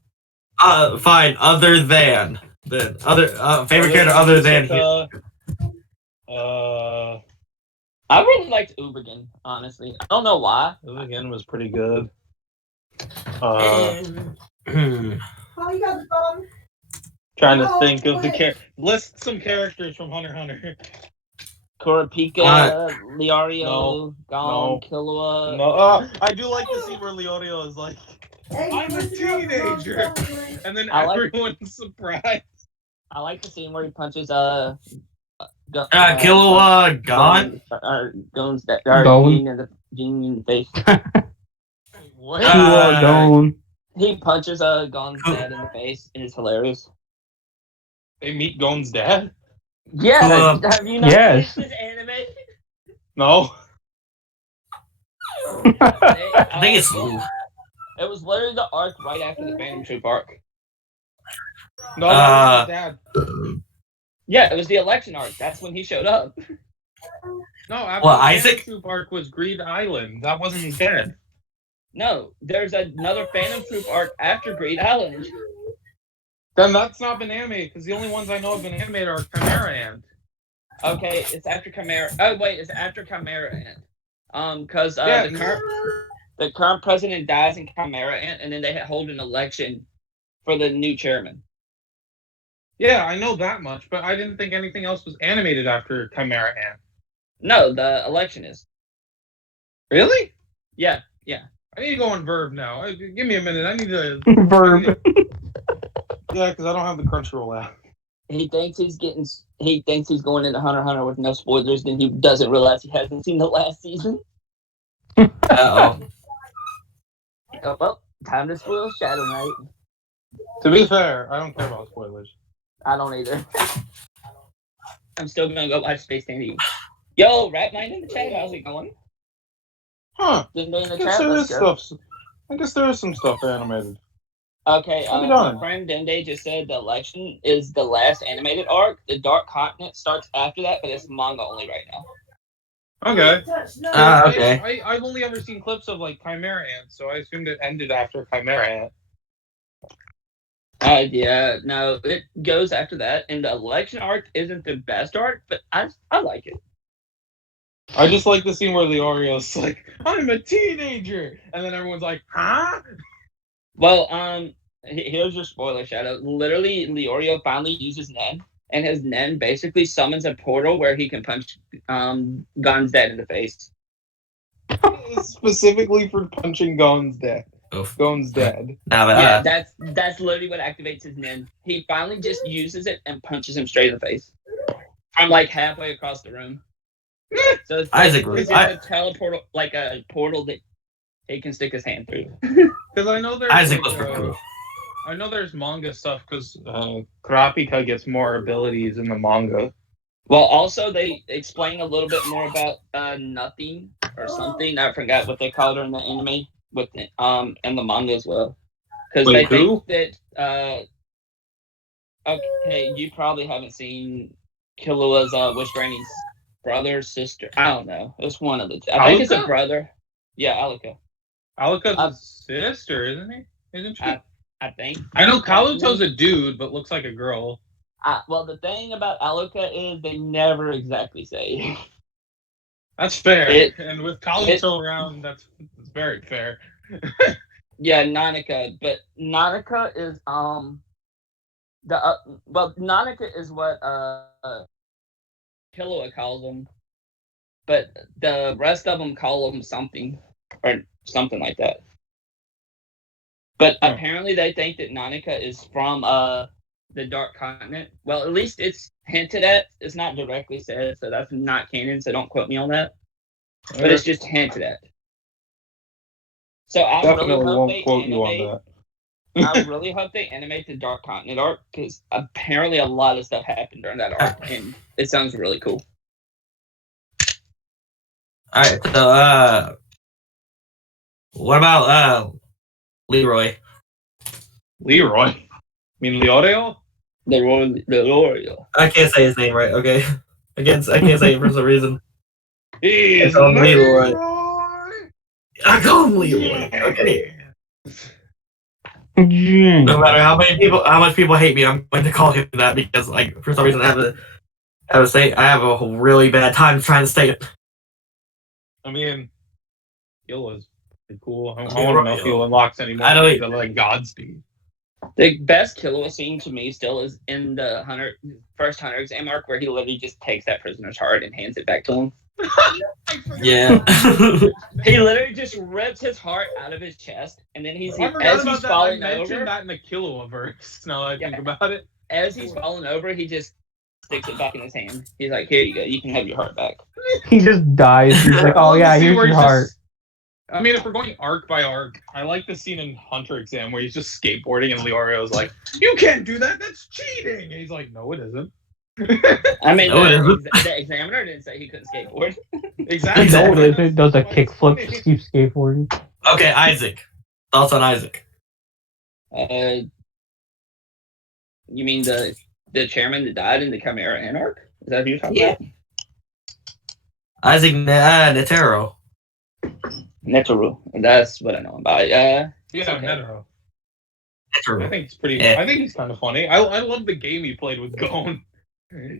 Fine. Other than the other favorite character other than Hisoka, I really liked Ubergen, honestly. I don't know why. again was pretty good. Oh, you got the phone? Trying to think of the list some characters from Hunter x Hunter. Kurapika, Leario, no, Gon, Killua. No, I do like the scene where Leorio is like, Hey, I'm a listen up, teenager, Phone. and then I like- everyone's surprised. I like the scene where he punches Killua gone. Gon's dead. Gon? Gene in the face. What? Gone. He punches Gon's dad in the face, and it's hilarious. They meet Gon's dad? Yeah, have you not Yes. seen this anime? No. I think it's It was literally the arc right after the Phantom Troop arc. No, that was his dad. Yeah, it was the election arc. That's when he showed up. No, after Well, the Isaac? Phantom Troop arc was Greed Island. That wasn't his dad. No, there's another Phantom Troop arc after Great Island. Then that's not been animated, because the only ones I know have been animated are Chimera Ant. Okay, it's after Chimera. Oh wait, it's after Chimera Ant. Because Yeah, the current president dies in Chimera Ant, and then they hold an election for the new chairman. Yeah, I know that much, but I didn't think anything else was animated after Chimera Ant. No, the election is. Really? Yeah. I need to go on Verb now. Give me a minute. I need to. Verb. Yeah, because I don't have the Crunchyroll app. He thinks he's going into Hunter x Hunter with no spoilers, then he doesn't realize he hasn't seen the last season. Uh-oh. Oh, well, time to spoil Shadow Knight. To be fair, I don't care about spoilers. I don't either. I'm still gonna go watch Space Dandy. Yo, Rap Knight in the chat, how's it going? Huh. Just in the I guess chat, there let's is go. stuff. I guess there is some stuff animated. Okay, I'll be my done. friend Dende just said the election is the last animated arc. The Dark Continent starts after that, but it's manga only right now. Okay. Okay. I've only ever seen clips of like Chimera Ant, so I assumed it ended after Chimera Ant. Yeah, no, it goes after that, and the election arc isn't the best arc, but I like it. I just like the scene where Leorio's like, I'm a teenager! And then everyone's like, huh? Well, here's your spoiler, Shadow. Literally, Leorio finally uses Nen, and his Nen basically summons a portal where he can punch Gon's dad in the face. Specifically for punching Gon's dad. Oof. Gon's dad. Now Yeah, that that's literally what activates his Nen. He finally just uses it and punches him straight in the face from like halfway across the room. So it's Isaac basically was- just a teleportal, like a portal that he can stick his hand through. Because I know there's Isaac like, was pretty cool. I know there's manga stuff because Kurapika gets more abilities in the manga. Well, also they explain a little bit more about nothing or something. I forgot what they called her in the anime with and the manga as well. Because they Wait, who? think that okay, you probably haven't seen Killua's Wish Granny's brother, sister. I don't know. It's one of the two. I think it's a Alika? brother. Yeah, Alika. Alika's his sister, isn't he? Isn't she? I think. I know Kaluto's a dude, but looks like a girl. Well, the thing about Alika is they never exactly say. That's fair. It- and with Kaluto around, that's very fair. Yeah, Nanika, but Nanika is Nanika is what Killua calls him. but the rest of them call them something or something like that. But apparently they think that Nanika is from the Dark Continent. Well, at least it's hinted at. It's not directly said, so that's not canon, so don't quote me on that. But it's just hinted at. So I Definitely really hope won't they quote you on animate. that. I really hope they animate the Dark Continent arc because apparently a lot of stuff happened during that arc, and it sounds really cool. All right, so what about Leroy? Leroy. I mean Leorio? L'Oreal. I can't say his name right. Okay, I can't say it for some reason. He's call him Leroy. Leroy. I call him Leroy. Okay. Genius. No matter how much people hate me, I'm going to call him that because, like, for some reason, I have a really bad time trying to say it. I mean, Gil was pretty cool. I want to know if he unlocks any more. I don't- like Godspeed. The best Killua scene to me still is in the first Hunter exam arc where he literally just takes that prisoner's heart and hands it back to him. Yeah. He literally just rips his heart out of his chest, and then as he's falling I mentioned over, that in the Killua verse. Now that I think Yeah. about it. as he's falling over, he just sticks it back in his hand. He's like, "Here you go. You can have your heart back." He just dies. He's like, oh yeah, here's your heart. I mean, if we're going arc by arc, I like the scene in Hunter Exam where he's just skateboarding and Leorio's like, "You can't do that. That's cheating." And he's like, "No, it isn't." I mean, No, it isn't. the examiner didn't say he couldn't skateboard. Exactly. No, it does a But it's kickflip, funny. just keep skateboarding. Okay, Isaac. Thoughts on Isaac? You mean the chairman that died in the Chimera Anarch? Is that who you're talking about? Isaac Netero. Netero. That's what I know about. Yeah, okay. Netero. I Netero. think it's pretty. Yeah. I think he's kind of funny. I love the game he played with Gon.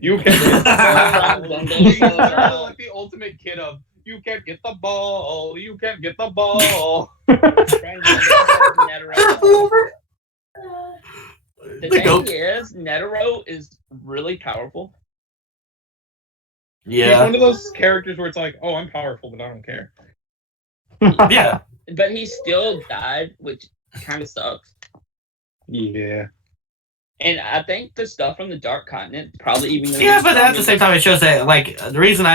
You can. He's literally like the ultimate kid of. You can't get the ball. You can't get the ball. The thing is, Netero is really powerful. He's Yeah. one of those characters where it's like, oh, I'm powerful, but I don't care. Yeah. But he still died, which kind of sucks. Yeah. And I think the stuff from the Dark Continent probably even. Yeah, but at the same time, it shows that, like, the reason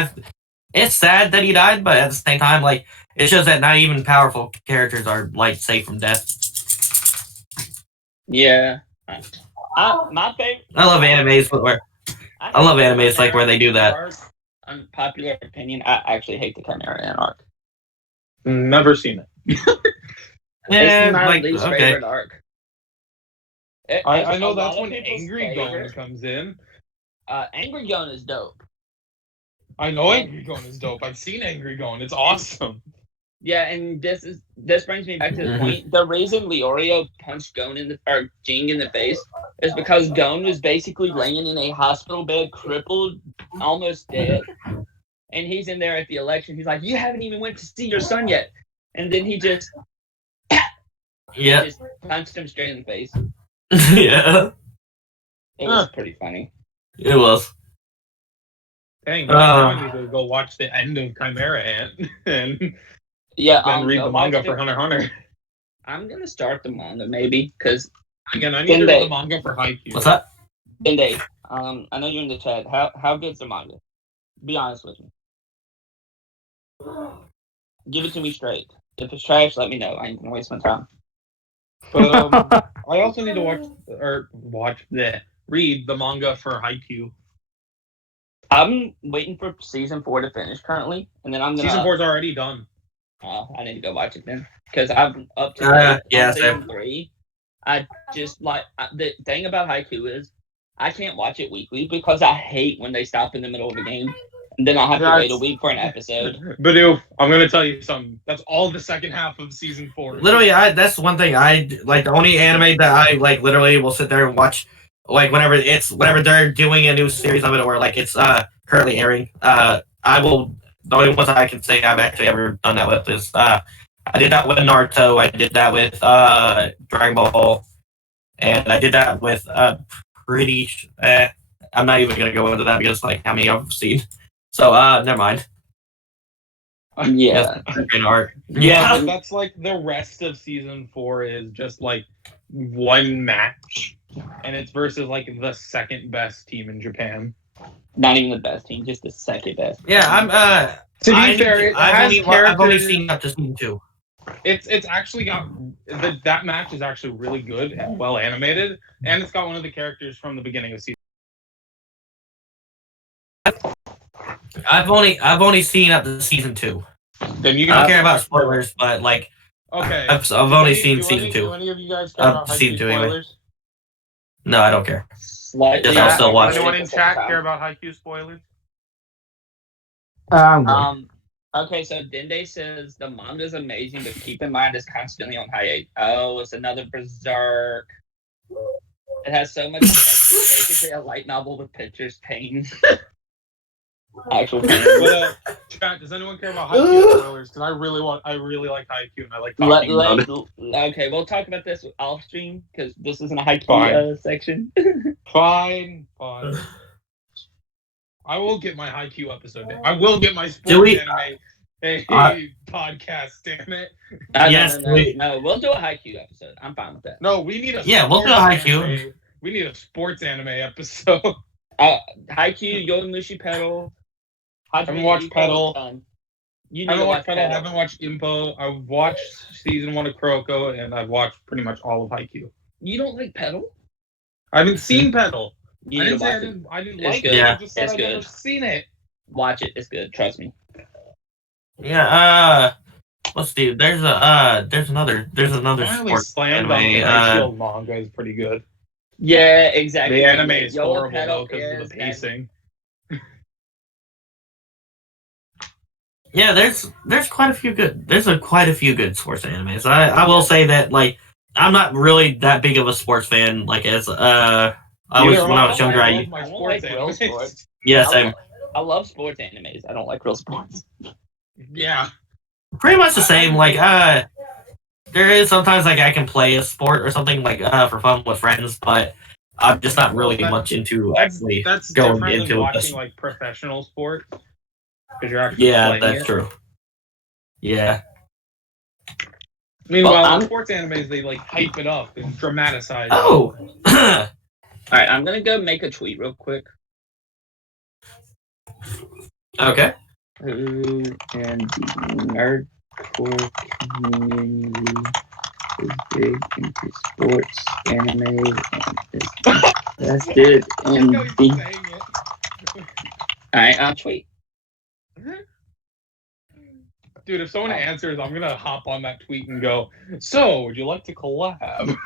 it's sad that he died, but at the same time, like, it shows that not even powerful characters are, like, safe from death. Yeah. My favorite. I love animes where I love animes like where they do that. Unpopular opinion. I actually hate the Chimera Anarch. Never seen it. It's my like, least okay. favorite arc. I know A that's lot of when people's Angry Gon favorite- comes in. Angry Gon is dope. I know Angry Gon is dope. I've seen Angry Gon. It's awesome. Yeah, and this brings me back to the Mhm. point. The reason Leorio punched Jing in the face is because Gon was basically laying in a hospital bed, crippled, almost dead, and he's in there at the election. He's like, "You haven't even went to see your son yet," and then he just Yeah. just punched him straight in the face. Yeah. It was pretty funny. It was. Dang, I need to go watch the end of Chimera Ant and Yeah, then read go the manga watch for it. Hunter x Hunter. I'm gonna start the manga maybe because Again, I need to read the manga for Haikyuu. What's that? Dende, I know you're in the chat. How good's the manga? Be honest with me. Give it to me straight. If it's trash, let me know. I ain't gonna waste my time. But I also need to read the manga for Haikyuu. I'm waiting for season 4 to finish currently, and then I'm gonna. Season 4's already done. I need to go watch it then because I'm up to date yeah, on season same. 3. I just the thing about Haikyuu is I can't watch it weekly because I hate when they stop in the middle of a game, and then I have to wait a week for an episode. Bidoof, I'm gonna tell you something. That's all the second half of season 4. Literally, that's one thing I like. The only anime that I like, literally, will sit there and watch, like whenever they're doing a new series of it, or like it's currently airing. I will. The only ones I can say I've actually ever done that with is I did that with Naruto. I did that with Dragon Ball, and I did that with pretty. I'm not even gonna go into that because like how many I've seen. So never mind. Yeah. Freaking art. Yeah, Yeah. but that's like the rest of season 4 is just like one match, and it's versus like the second best team in Japan. Not even the best team, just the second best. Yeah, I'm. To be fair, it has I've only characters. seen up to season 2. It's actually got that match is actually really good and well animated, and it's got one of the characters from the beginning of season. I've only seen up to season 2. Then you I don't guys care about spoilers, but like okay. I've only seen Do season 2. Do any of you guys care about season Haikyuu 2 anyway. spoilers? No, I don't care. Slightly. Yes, I'll still watch it. Anyone in chat care about Haikyuu spoilers? I'm good. Okay, so Dende says the manga's amazing, but keep in mind it's constantly on hiatus. Oh, it's another Berserk. It has so much text, it's basically a light novel with pictures, pain. Actual pain. But, chat, does anyone care about Haikyuu spoilers? Because I really like Haikyuu and I like talking about it. Okay, we'll talk about this off stream because this isn't a Haikyuu section. Fine. I will get my Haikyuu episode. I will get my sports anime podcast. Damn it! No, we'll do a Haikyuu episode. I'm fine with that. No, we need a we'll do a Haikyuu. We need a sports anime episode. Haikyuu, Yomushi Pedal. I haven't watched Pedal. I haven't watched Impo. I've watched season 1 of Kuroko, and I've watched pretty much all of Haikyuu. You don't like Pedal? I haven't seen Pedal. I didn't like it. I just said I've never seen it. Watch it. It's good. Trust me. Yeah. Let's see. There's another sports anime. Manga is pretty good. Yeah, exactly. The anime is horrible though because of the pacing. Yeah, there's quite a few good. There's quite a few good sports animes. I will say that like I'm not really that big of a sports fan. Like as when I was younger. I don't like real sports. Yeah, same. I love sports animes. I don't like real sports. Yeah, pretty much the same. Like there is sometimes like I can play a sport or something like for fun with friends, but I'm just not really much into actually going into watching like professional sports. Because you're actually that's true. Yeah. Meanwhile, in sports animes, they like hype it up and dramatize. Oh. All right, I'm gonna go make a tweet real quick. Okay. Who in the nerdcore community is big into sports anime and is invested in the. All right, I'll tweet. Dude, if someone answers, I'm gonna hop on that tweet and go, so, would you like to collab?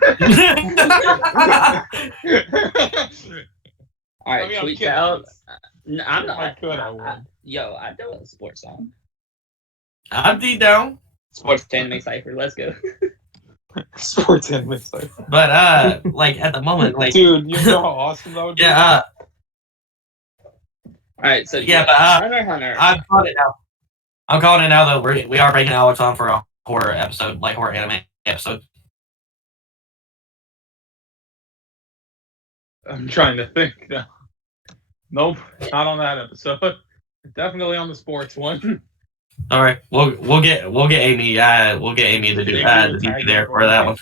Alright, tweet out. I'm not. I would. I know a sports song. I'm deep down. Sports anime cipher, let's go. Sports anime cipher. But, like, at the moment, like... Dude, you know how awesome that would be? Yeah, Alright, so but Hunter. I'm calling it now. I'm calling it now that we are breaking Alex on for a horror episode, like horror anime episode. I'm trying to think now. Nope, not on that episode. Definitely on the sports one. All right, we'll get Amy. We'll get Amy to do there for that one.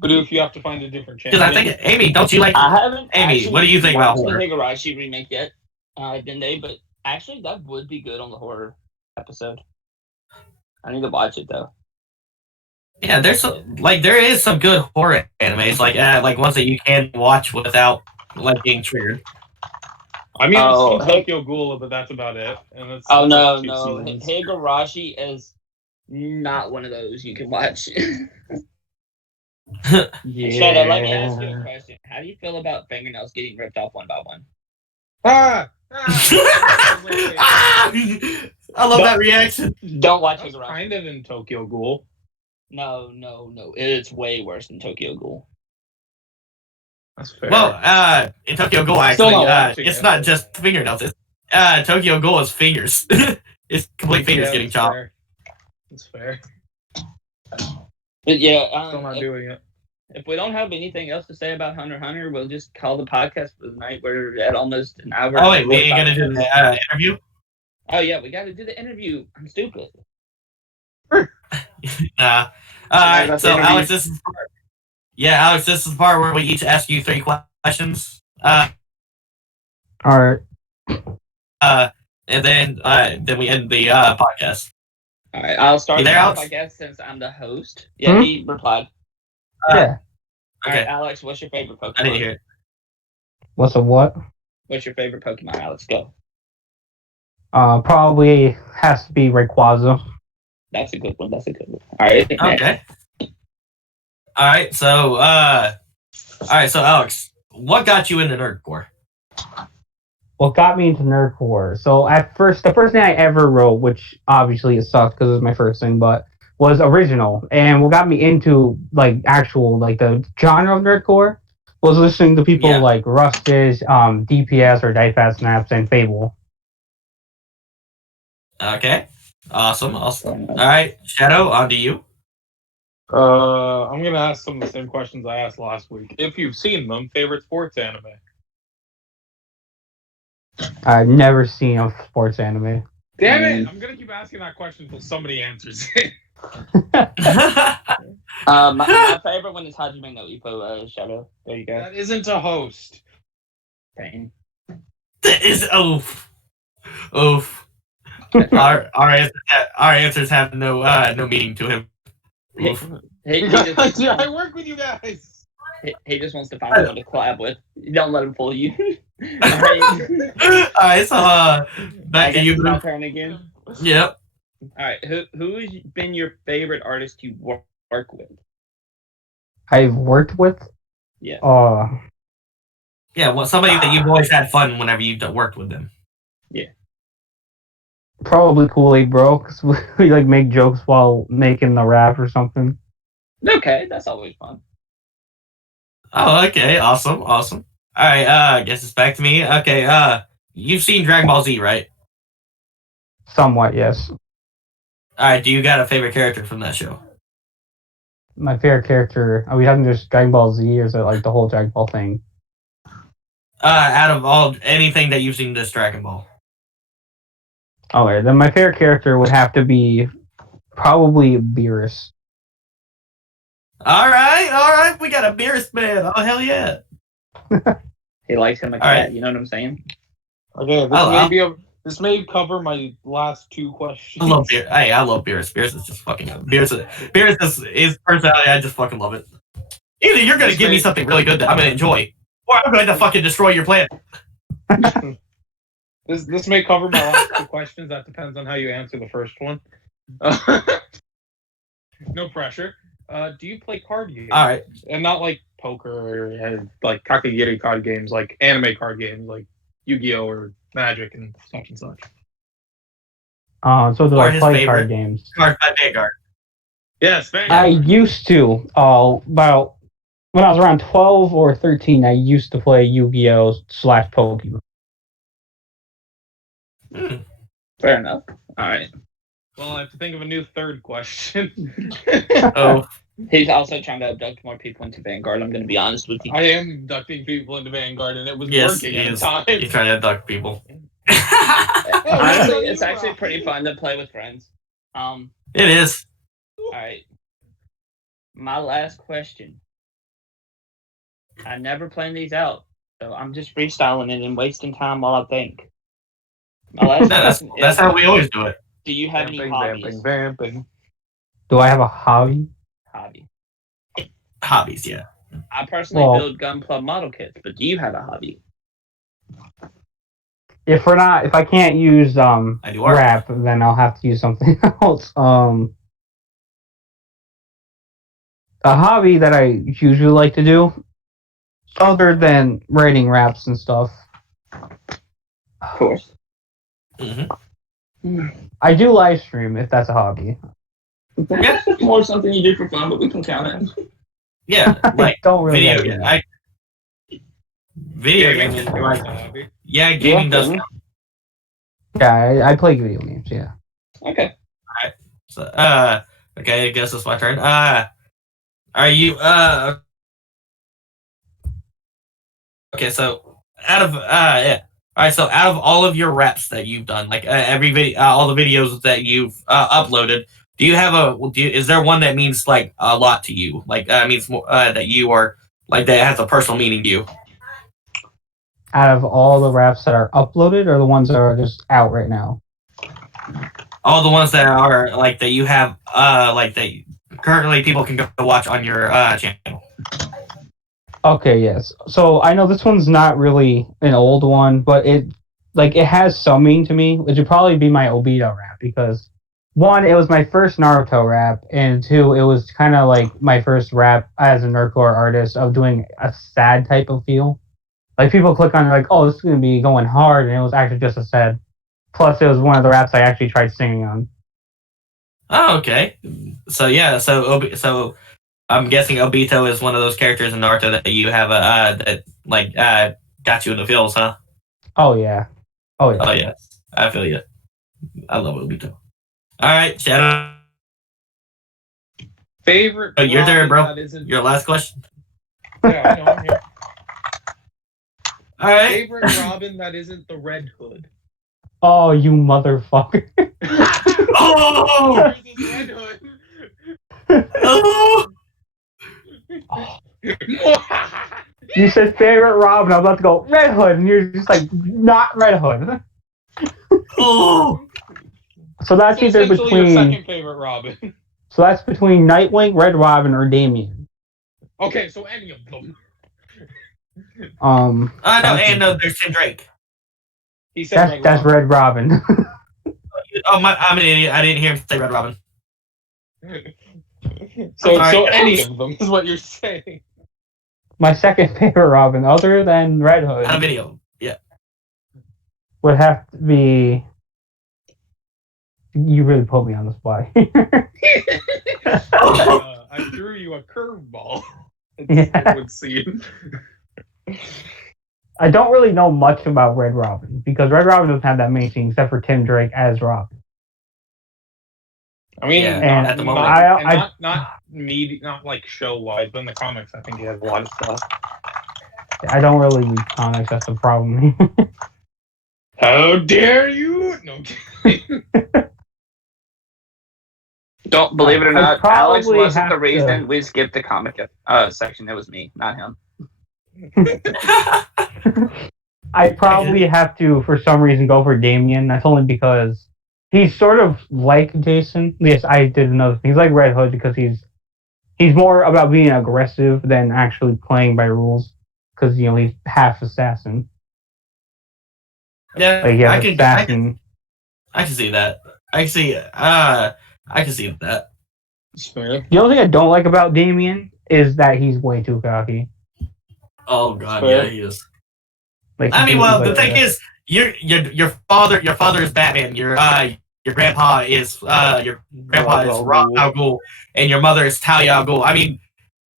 But if you have to find a different channel. Because I think Amy, don't you like? I haven't. Amy, what do you think about horror? The Higurashi remake yet? Didn't they? But actually, that would be good on the horror episode. I need to watch it though. Yeah, there is some good horror animes, like ones that you can watch without like being triggered. I mean, I've seen Tokyo Ghoul, but that's about it. And that's no. Higurashi is not one of those you can watch. Yeah. Shadow, let me ask you a question. How do you feel about fingernails getting ripped off one by one? I love that reaction. Don't watch That's Higurashi. kind of in Tokyo Ghoul. No. It's way worse than Tokyo Ghoul. That's fair. Well, in Tokyo Ghoul, actually, it's not just fingernails. It's, Tokyo Ghoul is fingers. It's complete fingers getting chopped. That's fair. But yeah, Still not doing it. If we don't have anything else to say about Hunter x Hunter, we'll just call the podcast for the night. We're at almost an hour. Oh wait, we ain't gonna do the interview? Oh yeah, we got to do the interview. I'm stupid. Nah. Sorry Alright, about so the Alex, interview. Alex, this is the part where we each ask you 3 questions. All right. And then we end the podcast. All right, I'll start You the there, off, Alex? I guess, since I'm the host. Yeah, Hmm? he replied. Yeah. All Okay. right, Alex, what's your favorite Pokemon? I didn't hear it. What's a what? What's your favorite Pokemon, Alex? Go. Probably has to be Rayquaza. That's a good one. All right. Next. Okay. Alright, so Alex, what got you into Nerdcore? What got me into Nerdcore? So at first, the first thing I ever wrote, which obviously it sucked because it was my first thing, but was original. And what got me into like actual like the genre of Nerdcore was listening to people like Rustage, DPS or Diefast Snaps, and Fable. Okay. Awesome. Alright, Shadow, on to you. I'm gonna ask some of the same questions I asked last week. If you've seen them, favorite sports anime. I've never seen a sports anime. Damn it! I'm gonna keep asking that question until somebody answers it. My favorite one is Hajime no Ippo, Shadow. There you go. That isn't a host. Dang. That is oof. Our answers have no meaning to him. Oof. He just, I work with you guys. he just wants to find someone to collab with. Don't let him fool you. Alright, so back to you. It's my turn again. Yep. Alright, who has been your favorite artist you work with? I've worked with. Yeah. Yeah, well, somebody that you've always had fun whenever you've worked with them. Probably Kool-Aid Bro, because we like make jokes while making the rap or something. Okay, that's always fun. Oh, okay, awesome. Alright, I guess it's back to me. Okay, you've seen Dragon Ball Z, right? Somewhat, yes. Alright, do you got a favorite character from that show? My favorite character. Are we having just Dragon Ball Z, or is it like the whole Dragon Ball thing? Out of anything that you've seen this Dragon Ball. Okay, then my favorite character would have to be probably Beerus. Alright, we got a Beerus man. Oh, hell yeah. He likes him like All that, right. you know what I'm saying? Okay, this may cover my last 2 questions. I love Beerus. Hey, I love Beerus. Beerus is just fucking Beerus is his personality. I just fucking love it. Either you're gonna give me something really good that I'm gonna enjoy, or I'm going to fucking destroy your planet. This may cover my last 2 questions. That depends on how you answer the first one. No pressure. Do you play card games? All right. And not like poker or like kakegiri card games, like anime card games, like Yu-Gi-Oh or Magic and such and such. So do Or I his play favorite. card games? Card by Vanguard. Yes, thank I you. used to. About when I was around 12 or 13, I used to play Yu-Gi-Oh / Pokemon. Fair enough. Alright. Well, I have to think of a new third question. Oh, He's also trying to abduct more people into Vanguard, I'm going to be honest with you. I am inducting people into Vanguard, and it was yes, working he at the is. time. He's trying to abduct people. Honestly, it's actually pretty fun to play with friends. It is. Alright. My last question. I never plan these out, so I'm just freestyling it and wasting time while I think. My last question That's is, how we always do it. do you have any hobbies? Vamping. Do I have a hobby? Hobbies, yeah. I personally Well- build gun club model kits, but do you have a hobby? If I can't use I do art. rap, then I'll have to use something else. A hobby that I usually like to do, other than writing raps and stuff, Of course. Mm-hmm. I do live stream if that's a hobby. That's more something you do for fun, but we can count it. Yeah, like Don't really video like game. it. Video games. Like, yeah, gaming does count. Yeah, I play video games. Yeah. Okay. So, okay, I guess it's my turn. Are you okay, so out of right. So out of all of your reps that you've done, like every video, all the videos that you've uploaded, do you have is there one that means like a lot to you? Like means more that you are like that has a personal meaning to you? Out of all the raps that are uploaded, or the ones that are just out right now? All the ones that are like that you have like that currently people can go watch on your channel. Okay, yes. So I know this one's not really an old one, but it has some meaning to me. It should probably be my Obito rap because one, it was my first Naruto rap, and two, it was kind of like my first rap as a nerdcore artist of doing a sad type of feel. Like people click on it like, oh, this is gonna be going hard, and it was actually just a sad. Plus, it was one of the raps I actually tried singing on. Oh, okay. So yeah, so I'm guessing Obito is one of those characters in Naruto that you have that like got you in the feels, huh? Oh yeah. Oh yeah. Oh yeah, I feel you. I love Obito. All right, Shadow. Favorite. Oh, you're there, Robin bro. that isn't- Your last question. Yeah, I know. I'm here. All right. Favorite Robin that isn't the Red Hood. Oh, you motherfucker. Oh! Versus Red Hood. Oh! You said favorite Robin. I was about to go Red Hood, and you're just like not Red Hood. Oh! So that's It's either essentially your between. second favorite Robin. So that's between Nightwing, Red Robin, or Damien. Okay, so any of them. No, and there's Tim Drake. He said that's Red Robin. Oh my! I'm an idiot. I didn't hear him say Red Robin. So Sorry. any of them is what you're saying. My second favorite Robin, other than Red Hood, On a video. Yeah. would have to be. You really put me on the spot. I threw you a curveball. Yeah. It would seem. I don't really know much about Red Robin because Red Robin doesn't have that many scenes except for Tim Drake as Robin. I mean, Yeah, and at the moment. not like show wise, but in the comics, I think he has a lot of stuff. I don't really read comics. That's the problem. How dare you? No. Don't believe it or I not, probably Alex wasn't have the to- reason we skipped the comic section. It was me, not him. I probably have to, for some reason, go for Damien. That's only because he's sort of like Jason. Yes, I did another thing. He's like Red Hood because he's more about being aggressive than actually playing by rules. Because he's half assassin. Yeah, Like he has I can see that. I can see that. Fair. The only thing I don't like about Damien is that he's way too cocky. Oh god, Fair. yeah, he is. Like, I mean, he well, thinks the like thing is, your father is Batman. Your grandpa is Ra's al Ghul, and your mother is Talia al Ghul. I mean,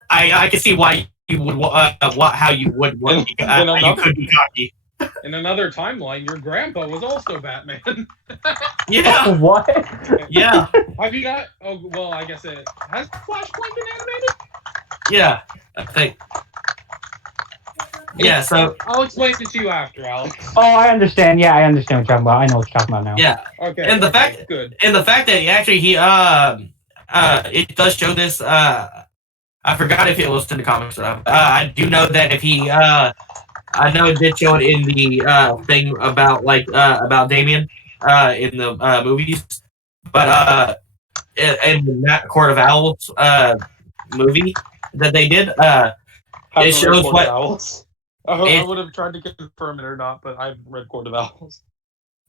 I can see why you would how you would how you could be cocky. In another timeline, your grandpa was also Batman. Yeah, what? yeah, Have you not? Oh, well, I guess it has Flashpoint been animated. yeah. I think. Yeah, so I'll explain it to you after, Alex. Oh, I understand. Yeah, I understand what you're talking about. I know what you're talking about now. yeah, Okay. And the okay, fact- good. and the fact that he it does show this. I forgot if it was in the comics or not. I do know that if he I know it did show it in the thing about Damien in the movies, but in that Court of Owls movie that they did, it shows Court what- of Owls. I it- would have tried to confirm it or not, but I've read Court of Owls.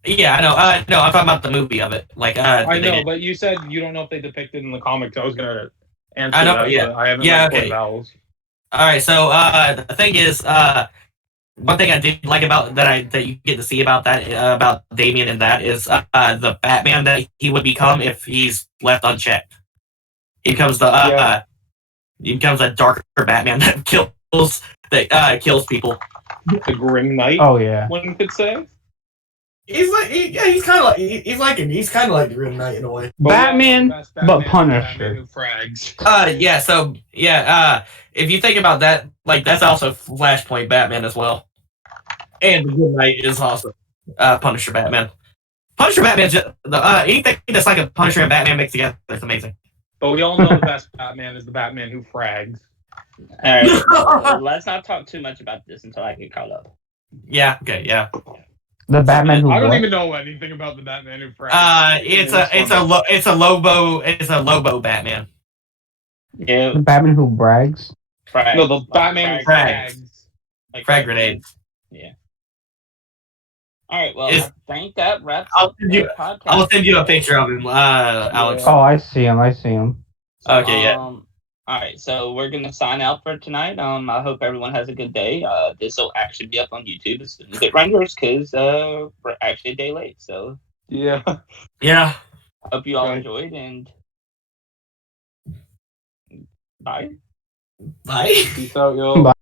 yeah, I know. No, I'm talking about the movie of it. Like, I they know, did. but you said you don't know if they depicted in the comics. I was gonna answer I know, that, yeah. but I haven't Yeah, read Court okay. of Owls. All right, so the thing is, one thing I did like about that you get to see about that about Damien and that is the Batman that he would become if he's left unchecked. He becomes he becomes a darker Batman that kills people. The Grim Knight, Oh yeah. one could say. He's kind of like the Grim Knight in a way. Batman, The best but Batman Punisher. who frags. If you think about that, like that's also Flashpoint Batman as well. And the Good Knight is awesome. Punisher Batman. Punisher Batman's just anything that's like a Punisher and Batman mixed together. It's amazing. But we all know the best Batman is the Batman who frags. All right, let's not talk too much about this until I get caught up. Yeah. Okay. Yeah. The Batman who I don't what? even know anything about the Batman who frags. It's a Lobo Batman. Yeah, The Batman who brags. frag. No, the Batman who Frags. frags. Like Frag grenades. Yeah. All right. Well, Is- I think that wraps I'll up send the you- podcast. I'll send you a picture of him, Alex. Oh, I see him. So, Okay, yeah. All right, so we're gonna sign out for tonight. I hope everyone has a good day. This will actually be up on YouTube as soon as it renders, because we're actually a day late. So Yeah. Yeah. hope you all Right. enjoyed, and bye. Bye. Peace out, yo. Bye.